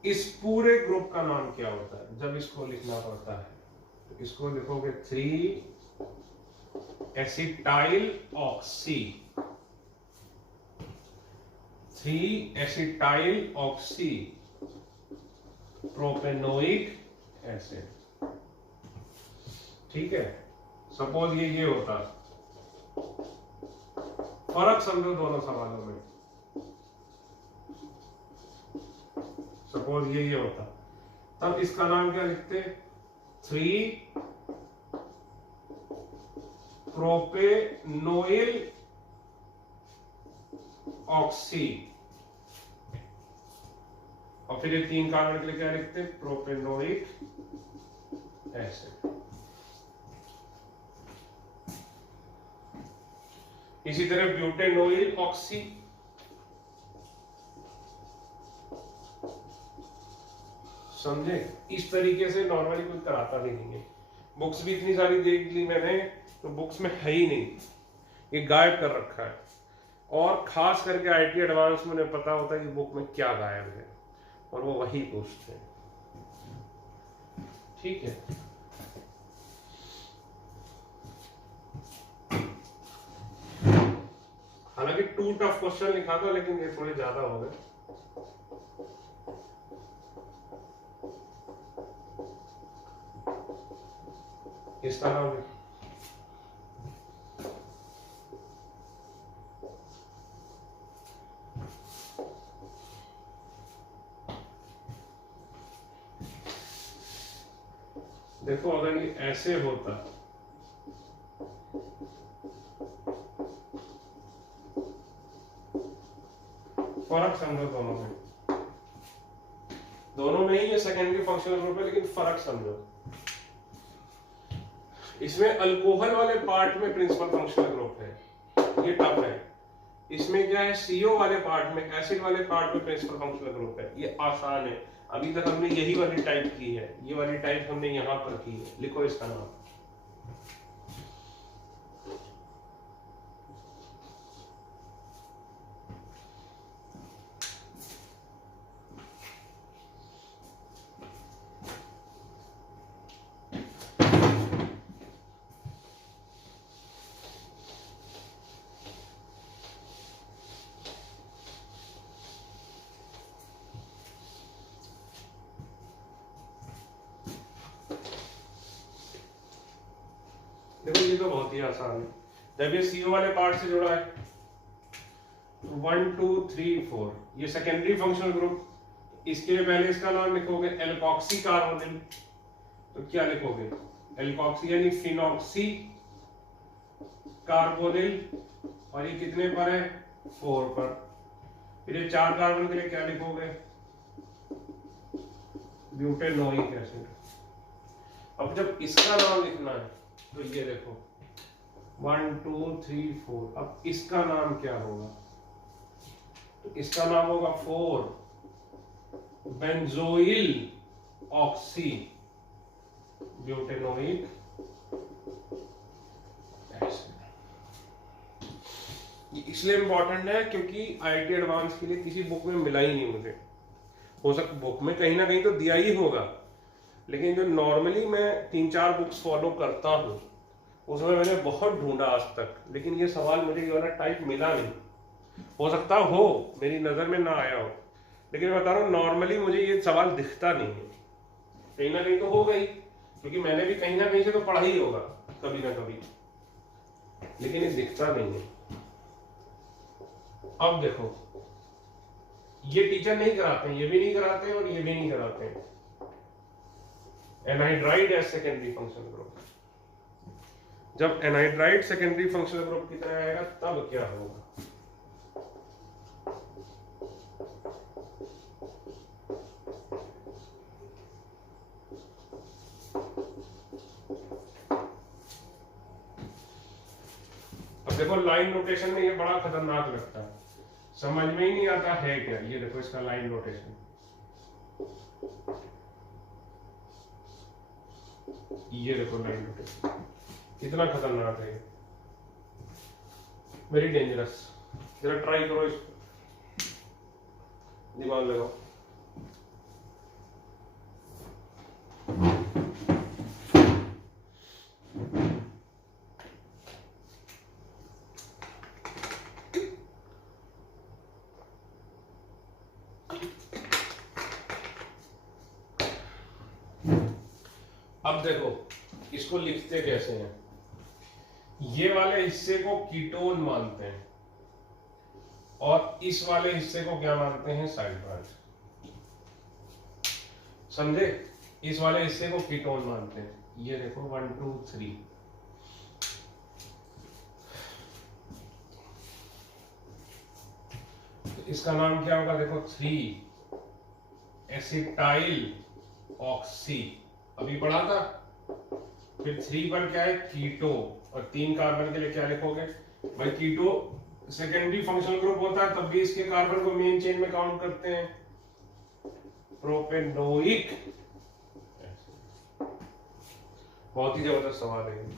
इस पूरे ग्रुप का नाम क्या होता है जब इसको लिखना पड़ता है, तो इसको लिखोगे 3 acetyl oxy, 3 acetyl oxy propanoic acid. ठीक है, सपोज ये होता, फर्क समझो दोनों सवालों में। सपोज ये होता, तब इसका नाम क्या लिखते, 3 प्रोपेनोइल ऑक्सी, और फिर ये 3 कार्बन के लिए क्या लिखते, प्रोपेनोइक एसिड। इसी तरह ब्यूटेनोइल ऑक्सी, समझे। इस तरीके से नॉर्मली कोई कराता भी नहीं है। बुक्स भी इतनी सारी देख ली मैंने, तो बुक्स में है ही नहीं, ये गायब कर रखा है। और खास करके आईटी एडवांस में उन्हें पता होता है कि बुक में क्या गायब है, और वो वही पूछते हैं। ठीक है, हालांकि 2 टफ क्वेश्चन लिखा था, लेकिन ये थोड़े ज्यादा हो गए। इसका नाम देखो, अगर ये ऐसे होता, फर्क समझो दोनों में, दोनों में ही ये सेकेंडरी फंक्शनल ग्रुप है, लेकिन फर्क समझो। इसमें अल्कोहल वाले पार्ट में प्रिंसिपल फंक्शनल ग्रुप है, ये टफ है। इसमें क्या है, सीओ वाले पार्ट में, एसिड वाले पार्ट में प्रिंसिपल फंक्शनल ग्रुप है, ये आसान है। अभी तक हमने यही वाली टाइप की है, ये वाली टाइप हमने यहां पर की है। लिखो इसका नाम, देखो ये तो बहुत ही आसान है। जब ये सीओ वाले पार्ट से जुड़ा है, 1 2 3 4, ये सेकेंडरी फंक्शनल ग्रुप। इसके लिए पहले इसका नाम लिखोगे एल्कोक्सी कार्बोनिल, तो क्या लिखोगे, एल्कोक्सी यानी फिनॉक्सी कार्बोनिल, और ये कितने पर है, 4 पर। फिर ये 4 कार्बन के लिए क्या लिखोगे, ब्यूटेनोइक एसिड। अब जब इसका नाम लिखना है, तो ये देखो 1 2 3 4, अब इसका नाम क्या होगा, तो इसका नाम होगा 4 बेंजोइल ऑक्सी ब्यूटेनोइक एसिड। ये इसलिए इंपॉर्टेंट है क्योंकि आईटी एडवांस के लिए किसी बुक में मिला ही नहीं मुझे। हो सकता बुक में कहीं ना कहीं तो दिया ही होगा, लेकिन जो नॉर्मली मैं 3-4 बुक्स फॉलो करता हूँ, उसमें मैंने बहुत ढूंढा आज तक, लेकिन ये सवाल मुझे ये वाला टाइप मिला नहीं। हो सकता हो मेरी नजर में ना आया हो, लेकिन मैं बता रहा हूँ नॉर्मली मुझे ये सवाल दिखता नहीं है। कहीं ना कहीं तो होगा ही, क्योंकि मैंने भी कहीं ना कहीं से तो पढ़ा ही होगा कभी ना कभी, लेकिन ये दिखता नहीं है। अब देखो, ये टीचर नहीं कराते हैं, ये भी नहीं कराते हैं और ये भी नहीं कराते हैं। Anhydride as secondary functional group, जब एनहाइड्राइड सेकेंडरी फंक्शनल ग्रुप की तरह आएगा तब क्या होगा, अब देखो लाइन नोटेशन में ये बड़ा खतरनाक लगता है, समझ में ही नहीं आता है क्या। ये देखो इसका लाइन नोटेशन, ये देखो लाइन नोटेशन कितना खतरनाक है, वेरी डेंजरस। जरा ट्राई करो, इसको दिमाग लगाओ। अब देखो इसको लिखते कैसे हैं। ये वाले हिस्से को कीटोन मानते हैं और इस वाले हिस्से को क्या मानते हैं, साइड ब्रांच। समझे? इस वाले हिस्से को कीटोन मानते हैं। ये देखो 1 2 3, इसका नाम क्या होगा, देखो 3 एसिटाइल ऑक्सी, अभी पढ़ा था। फिर 3 पर क्या है, कीटो, और 3 कार्बन के लिए क्या लिखोगे भाई, कीटो सेकेंडरी फंक्शनल ग्रुप होता है, तब भी इसके कार्बन को मेन चेन में काउंट करते हैं, प्रोपेनोइक। बहुत ही जबरदस्त सवाल है।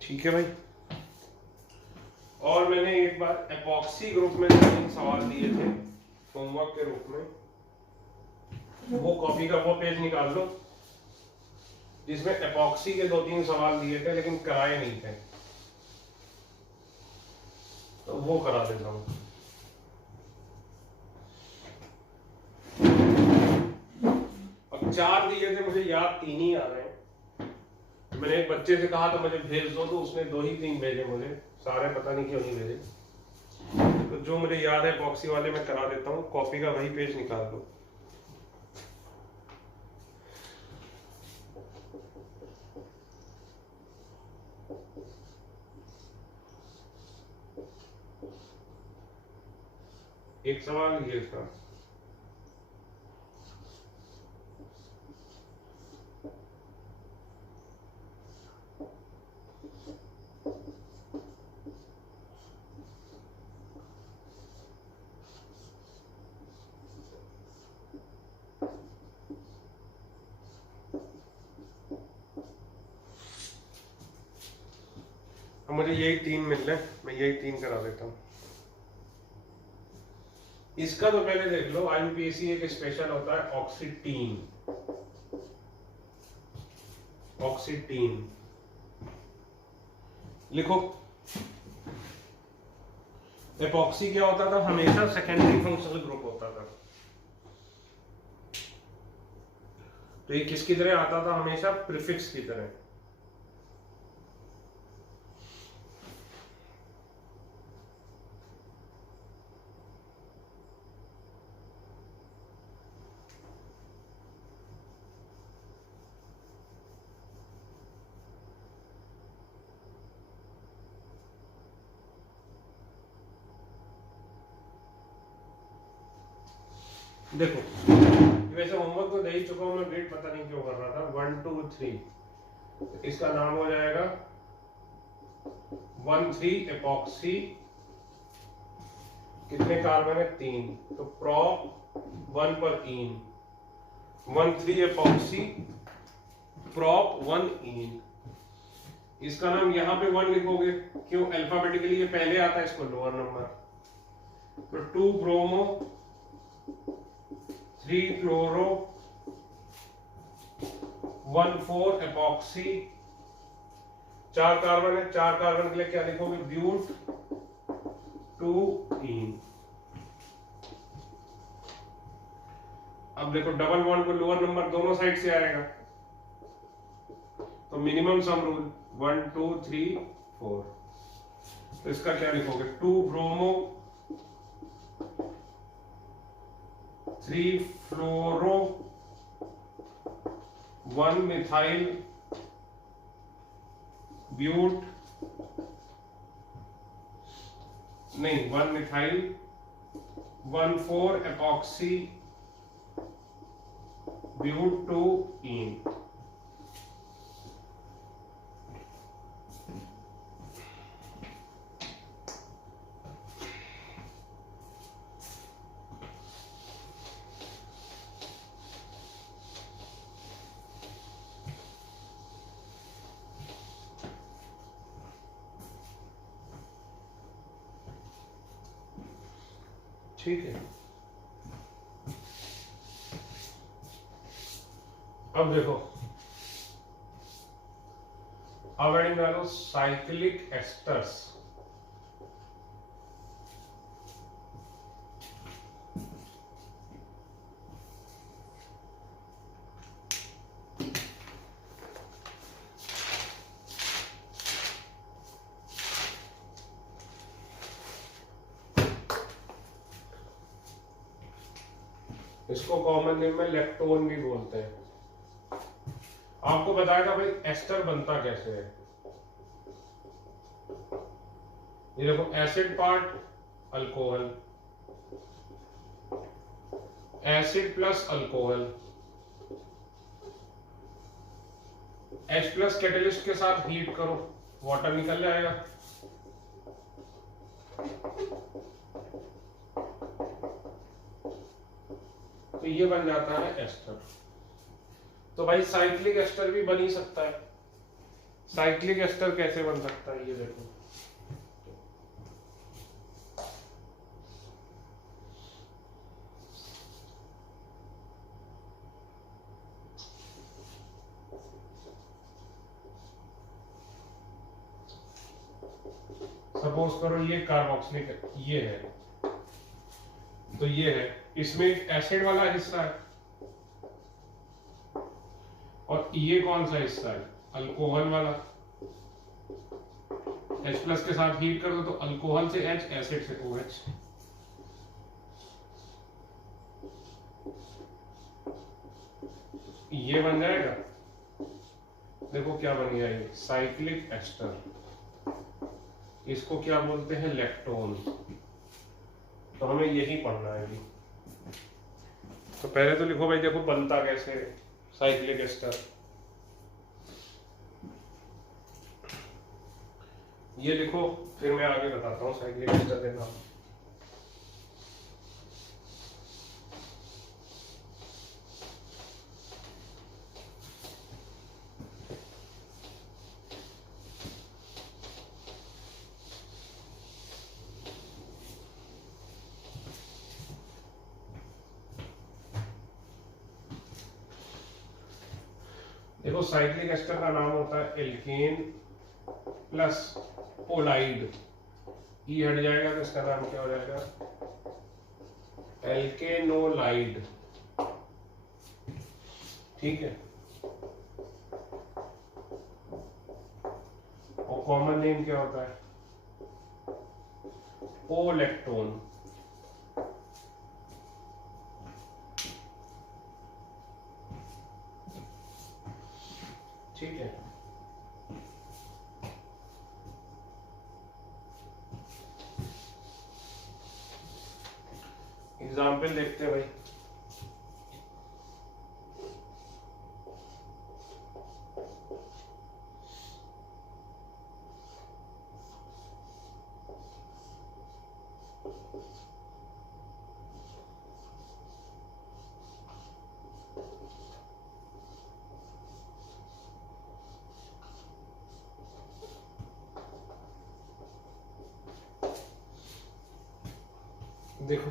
ठीक है भाई। और मैंने एक बार एपॉक्सी ग्रुप में 3 सवाल दिए थे होमवर्क के रूप में, वो कॉपी का वो पेज निकाल लो जिसमें एपॉक्सी के 2-3 सवाल दिए थे लेकिन कराए नहीं थे, तो वो करा देता हूं। अब 4 दिए थे, मुझे याद 3 ही आ रहे हैं। मैंने एक बच्चे से कहा तो मुझे भेज दो, तो उसने 2 ही 3 भेजे मुझे, सारे पता नहीं क्यों नहीं भेजे। तो जो मुझे याद है एपॉक्सी वाले मैं करा देता हूँ, कॉपी का वही पेज निकाल दो। एक सवाल ये था, मुझे यही 3 मिल रहे, मैं यही 3 करा देता हूँ। इसका तो पहले देख लो, आईयूपीएसी एक स्पेशल होता है ऑक्सीटीन। ऑक्सीटीन लिखो। एपॉक्सी क्या होता था, हमेशा सेकेंडरी फंक्शनल ग्रुप होता था। तो ये किसकी तरह आता था, हमेशा प्रीफिक्स की तरह। देखो वैसे होमवर्क तो दे ही चुका हूं मैं, वेट पता नहीं क्यों कर रहा था। 1 2 3, इसका नाम हो जाएगा 1 3 एपॉक्सी। कितने कार्बन है, 3, तो प्रोप 1 पर इन, 1 3 एपॉक्सी प्रोप 1 इन। इसका नाम यहां पे 1 लिखोगे, क्यों, अल्फाबेटिकली ये पहले आता है, इसको लोअर नंबर। तो 2 ब्रोमो 3 क्लोरो 1 4 एपॉक्सी। 4 कार्बन है, 4 कार्बन के लिए क्या लिखोगे, ब्यूट 2 इन। अब देखो डबल बॉन्ड को लोअर नंबर दोनों साइड से आएगा, तो मिनिमम सम रूल 1 2 3 4। तो इसका क्या लिखोगे, 2 ब्रोमो 3 फ्लोरो 1 मिथाइल ब्यूट, नहीं 1 मिथाइल 1 4 एपॉक्सी ब्यूट 2 इन। ठीक है। अब देखो, अब हेडिंग डालो साइक्लिक एस्टर्स। इसको कॉमन नेम में लैक्टोन भी बोलते हैं। आपको बताया था भाई एस्टर बनता कैसे है। ये देखो acid part alcohol, acid plus alcohol, H plus catalyst के साथ हीट करो, वाटर निकल जाएगा। तो ये बन जाता है एस्टर। तो भाई साइक्लिक एस्टर भी बन ही सकता है। साइक्लिक एस्टर कैसे बन सकता है ये देखो, सपोज करो ये कार्बोक्सिलिक ये है, तो ये है, इसमें एसिड वाला हिस्सा है और ये कौन सा हिस्सा है, अल्कोहल वाला। H प्लस के साथ हीट कर दो तो अल्कोहल से H, एसिड से OH। ये बन जाएगा, देखो क्या बन गया ये साइक्लिक एस्टर। इसको क्या बोलते हैं, लैक्टोन। तो हमें यही पढ़ना है अभी। तो पहले तो लिखो भाई, देखो बनता कैसे साइक्लिक एस्टर। ये लिखो, फिर मैं आगे बताता हूँ साइक्लिक एस्टर के नाम। देखो साइक्लिक एस्टर का नाम होता है एल्केन प्लस ओलाइड। ई हट जाएगा तो इसका नाम क्या हो जाएगा, एल्केनोलाइड। ठीक है, और कॉमन नेम क्या होता है, ओलेक्टोन। ठीक है, एग्जाम्पल देखते हैं भाई। देखो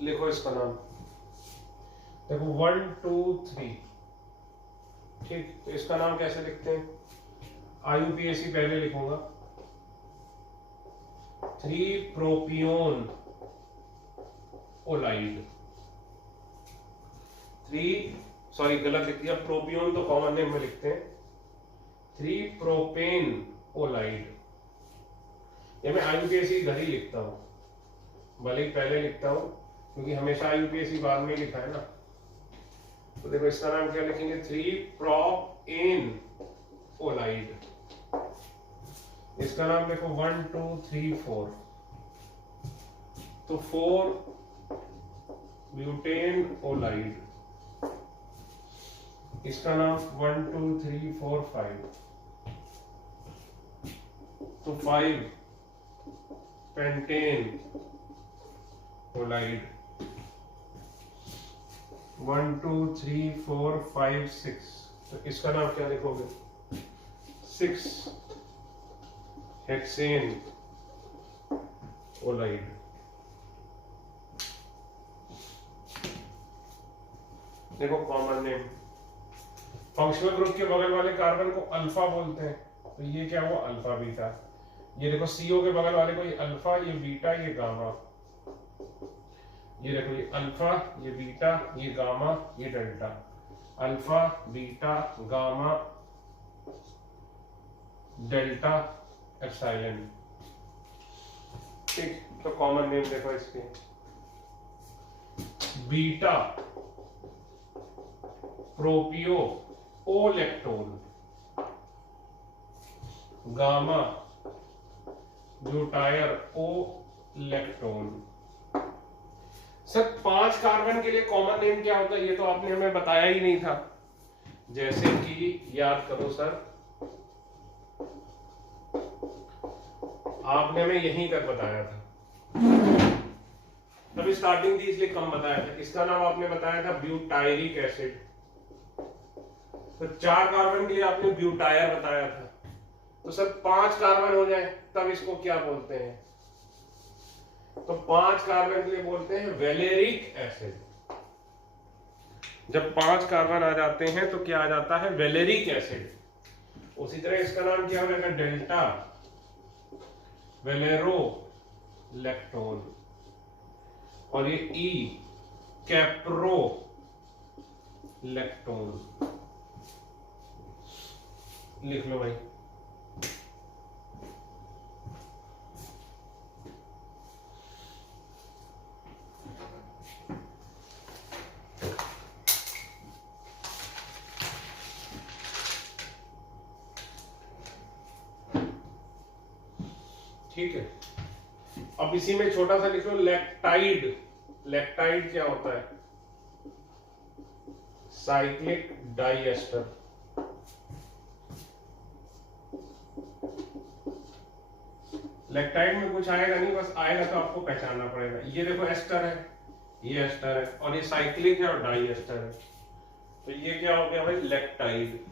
लिखो इसका नाम, देखो 1 2 3। ठीक, तो इसका नाम कैसे लिखते हैं, IUPAC पहले लिखूंगा, 3 प्रोपियोन ओलाइड। 3 सॉरी गलत लिख दिया, प्रोपियोन तो कॉमन नेम में लिखते हैं, 3 प्रोपेन ओलाइड। ये मैं IUPAC घर ही लिखता हूं, भले ही पहले लिखता हूं क्योंकि हमेशा IUPAC बाद में लिखा है ना। तो देखो इसका नाम क्या लिखेंगे, 3 प्रोपेन ओलाइड। इसका नाम देखो 1 2 3 4, तो 4 ब्यूटेन ओलाइड। इसका नाम 1 2 3 4 5, तो 5 पेंटेन ओलाइड। 1 2 3 4 5 6, तो इसका नाम क्या लिखोगे, 6 हेक्सेन ओलाइड। देखो कॉमन नेम, फंक्शनल ग्रुप के बगल वाले कार्बन को अल्फा बोलते हैं, तो ये क्या हुआ, अल्फा बीटा। ये देखो CO के बगल वाले को ये अल्फा, ये बीटा, ये गामा। ये देखो ये अल्फा, ये बीटा, ये गामा, ये delta. Alpha beta gamma delta epsilon. ठीक, तो कॉमन नेम देखो इसके, बीटा प्रोपियो ओ लैक्टोन, गामा ब्यूटायर ओ लैक्टोन। सर 5 कार्बन के लिए कॉमन नेम क्या होता है, ये तो आपने हमें बताया ही नहीं था। जैसे कि याद करो सर, आपने हमें यहीं तक बताया था, तभी स्टार्टिंग थी इसलिए कम बताया था। इसका नाम आपने बताया था ब्यूटायरिक एसिड। तो 4 कार्बन के लिए आपने ब्यूटायर बताया था। तो सर 5 कार्बन हो जाए तब इसको क्या बोलते हैं? तो 5 कार्बन के लिए बोलते हैं वेलेरिक एसिड। जब 5 कार्बन आ जाते हैं तो क्या आ जाता है? Valeric acid. उसी तरह इसका नाम क्या होगा? डेल्टा वेलेरो लैक्टोन, और ये ई कैप्रो लैक्टोन। लिख लो भाई। ठीक है, अब इसी में छोटा सा लिख लो लैक्टाइड। लैक्टाइड क्या होता है? Cyclic diester. लैक्टाइड में कुछ आएगा नहीं, बस आएगा तो आपको पहचानना पड़ेगा। ये देखो एस्टर है, ये एस्टर है, और ये साइक्लिक है और डाइएस्टर है। तो ये क्या हो गया भाई? लैक्टाइड।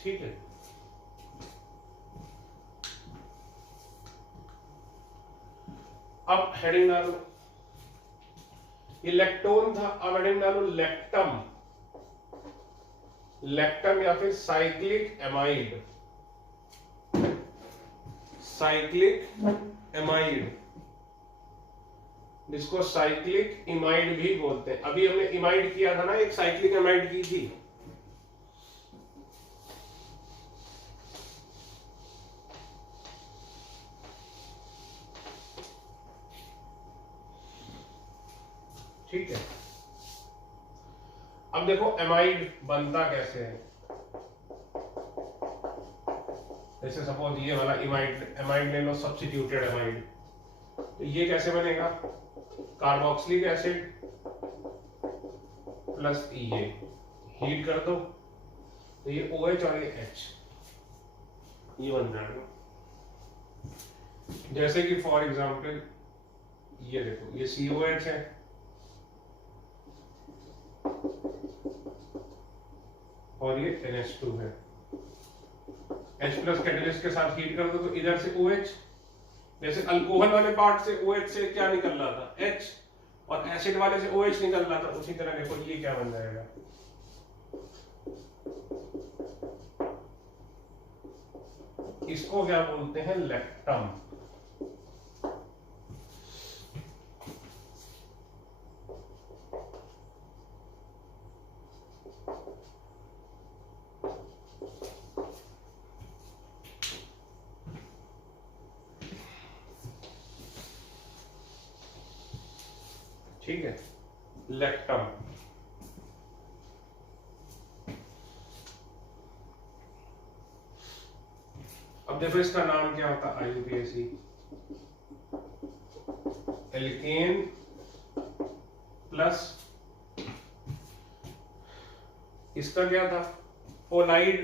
ठीक है, अब हेडिंग डालो। ये लैक्टोन था, अब हेडिंग डालो लैक्टम। लैक्टम या फिर साइक्लिक एमाइड। साइक्लिक एमाइड, जिसको साइक्लिक इमाइड भी बोलते हैं। अभी हमने इमाइड किया था ना, एक साइक्लिक एमाइड की थी। ठीक है, अब देखो एमाइड बनता कैसे है। जैसे सपोज ये वाला एमाइड ले लो, सब्स्टिट्यूटेड एमाइड। तो ये कैसे बनेगा? कार्बोक्सिलिक एसिड प्लस ये हीट कर दो तो ये OH और ये H, ये बन जाएगा। जैसे कि फॉर एग्जांपल ये देखो, ये COH है, और ये NH2 है। H प्लस कैटेलिस्ट के साथ हीट कर दो तो इधर से OH, जैसे अल्कोहल वाले पार्ट से OH से क्या निकल रहा था? H, और एसिड वाले से OH निकल रहा था। उसी तरह देखो ये क्या बन जाएगा? इसको क्या बोलते हैं? लैक्टम। ठीक है, लैक्टम। अब देखो इसका नाम क्या होता है? IUPAC, एल्केन प्लस, इसका क्या था? ओलाइड।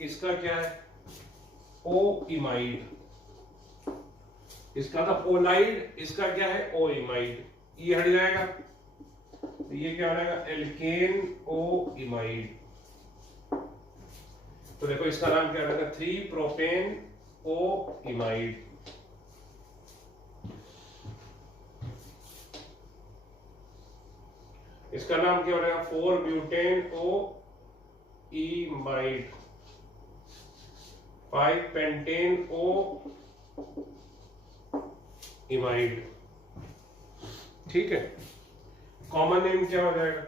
इसका क्या है? ओ इमाइड। इसका था ओलाइड, इसका क्या है? ओ इमाइड। ये हट जाएगा तो ये क्या हो जाएगा? एल्केन ओ इमाइड। तो देखो इसका नाम क्या रहेगा? 3 प्रोपेन ओ इमाइड। इसका नाम क्या हो रहेगा? 4 ब्यूटेन ओ इमाइड, 5 पेंटेन ओ इमाइड। ठीक है, कॉमन नेम क्या हो जाएगा,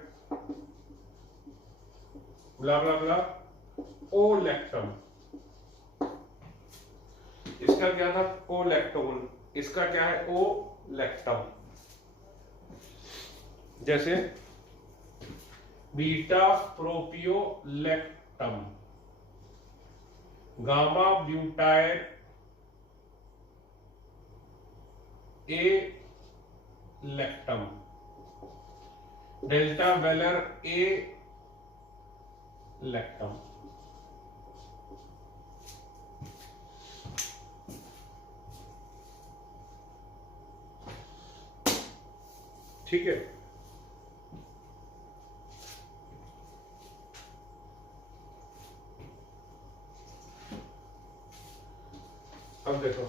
ब्ला ब्ला ब्ला ओलेक्टम। इसका क्या था, ओलेक्टोन, इसका क्या है, ओलेक्टम। जैसे बीटा प्रोपियोलेक्टम, गामा ब्यूटाइल ए लेक्टम, डेल्टा वेलर ए लेक्टम। ठीक है। अब देखो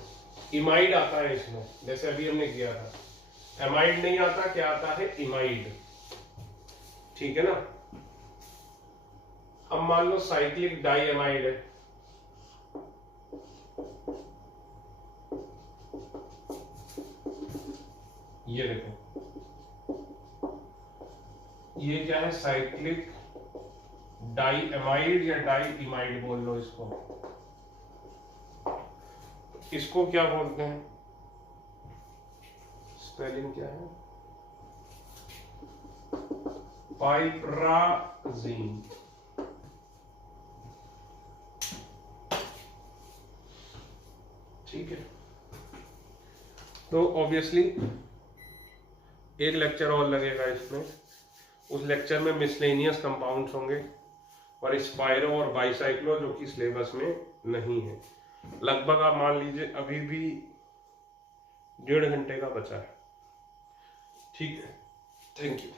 इमाइड आता है इसमें, जैसे अभी हमने किया था, एमाइड नहीं आता, क्या आता है, इमाइड। ठीक है ना। अब मान लो साइक्लिक डाइएमाइड है, ये देखो, ये क्या है, साइक्लिक डाइएमाइड या डाइइमाइड बोल लो इसको। इसको क्या बोलते हैं, स्पेलिंग क्या है, पाइपराजीन। ठीक है। तो ऑब्वियसली एक लेक्चर और लगेगा इसमें, उस लेक्चर में मिसलेनियस कंपाउंड्स होंगे और स्पायरो और बाइसाइक्लो जो कि सिलेबस में नहीं है। लगभग आप मान लीजिए अभी भी 1.5 घंटे का बचा है। ठीक है, थैंक यू।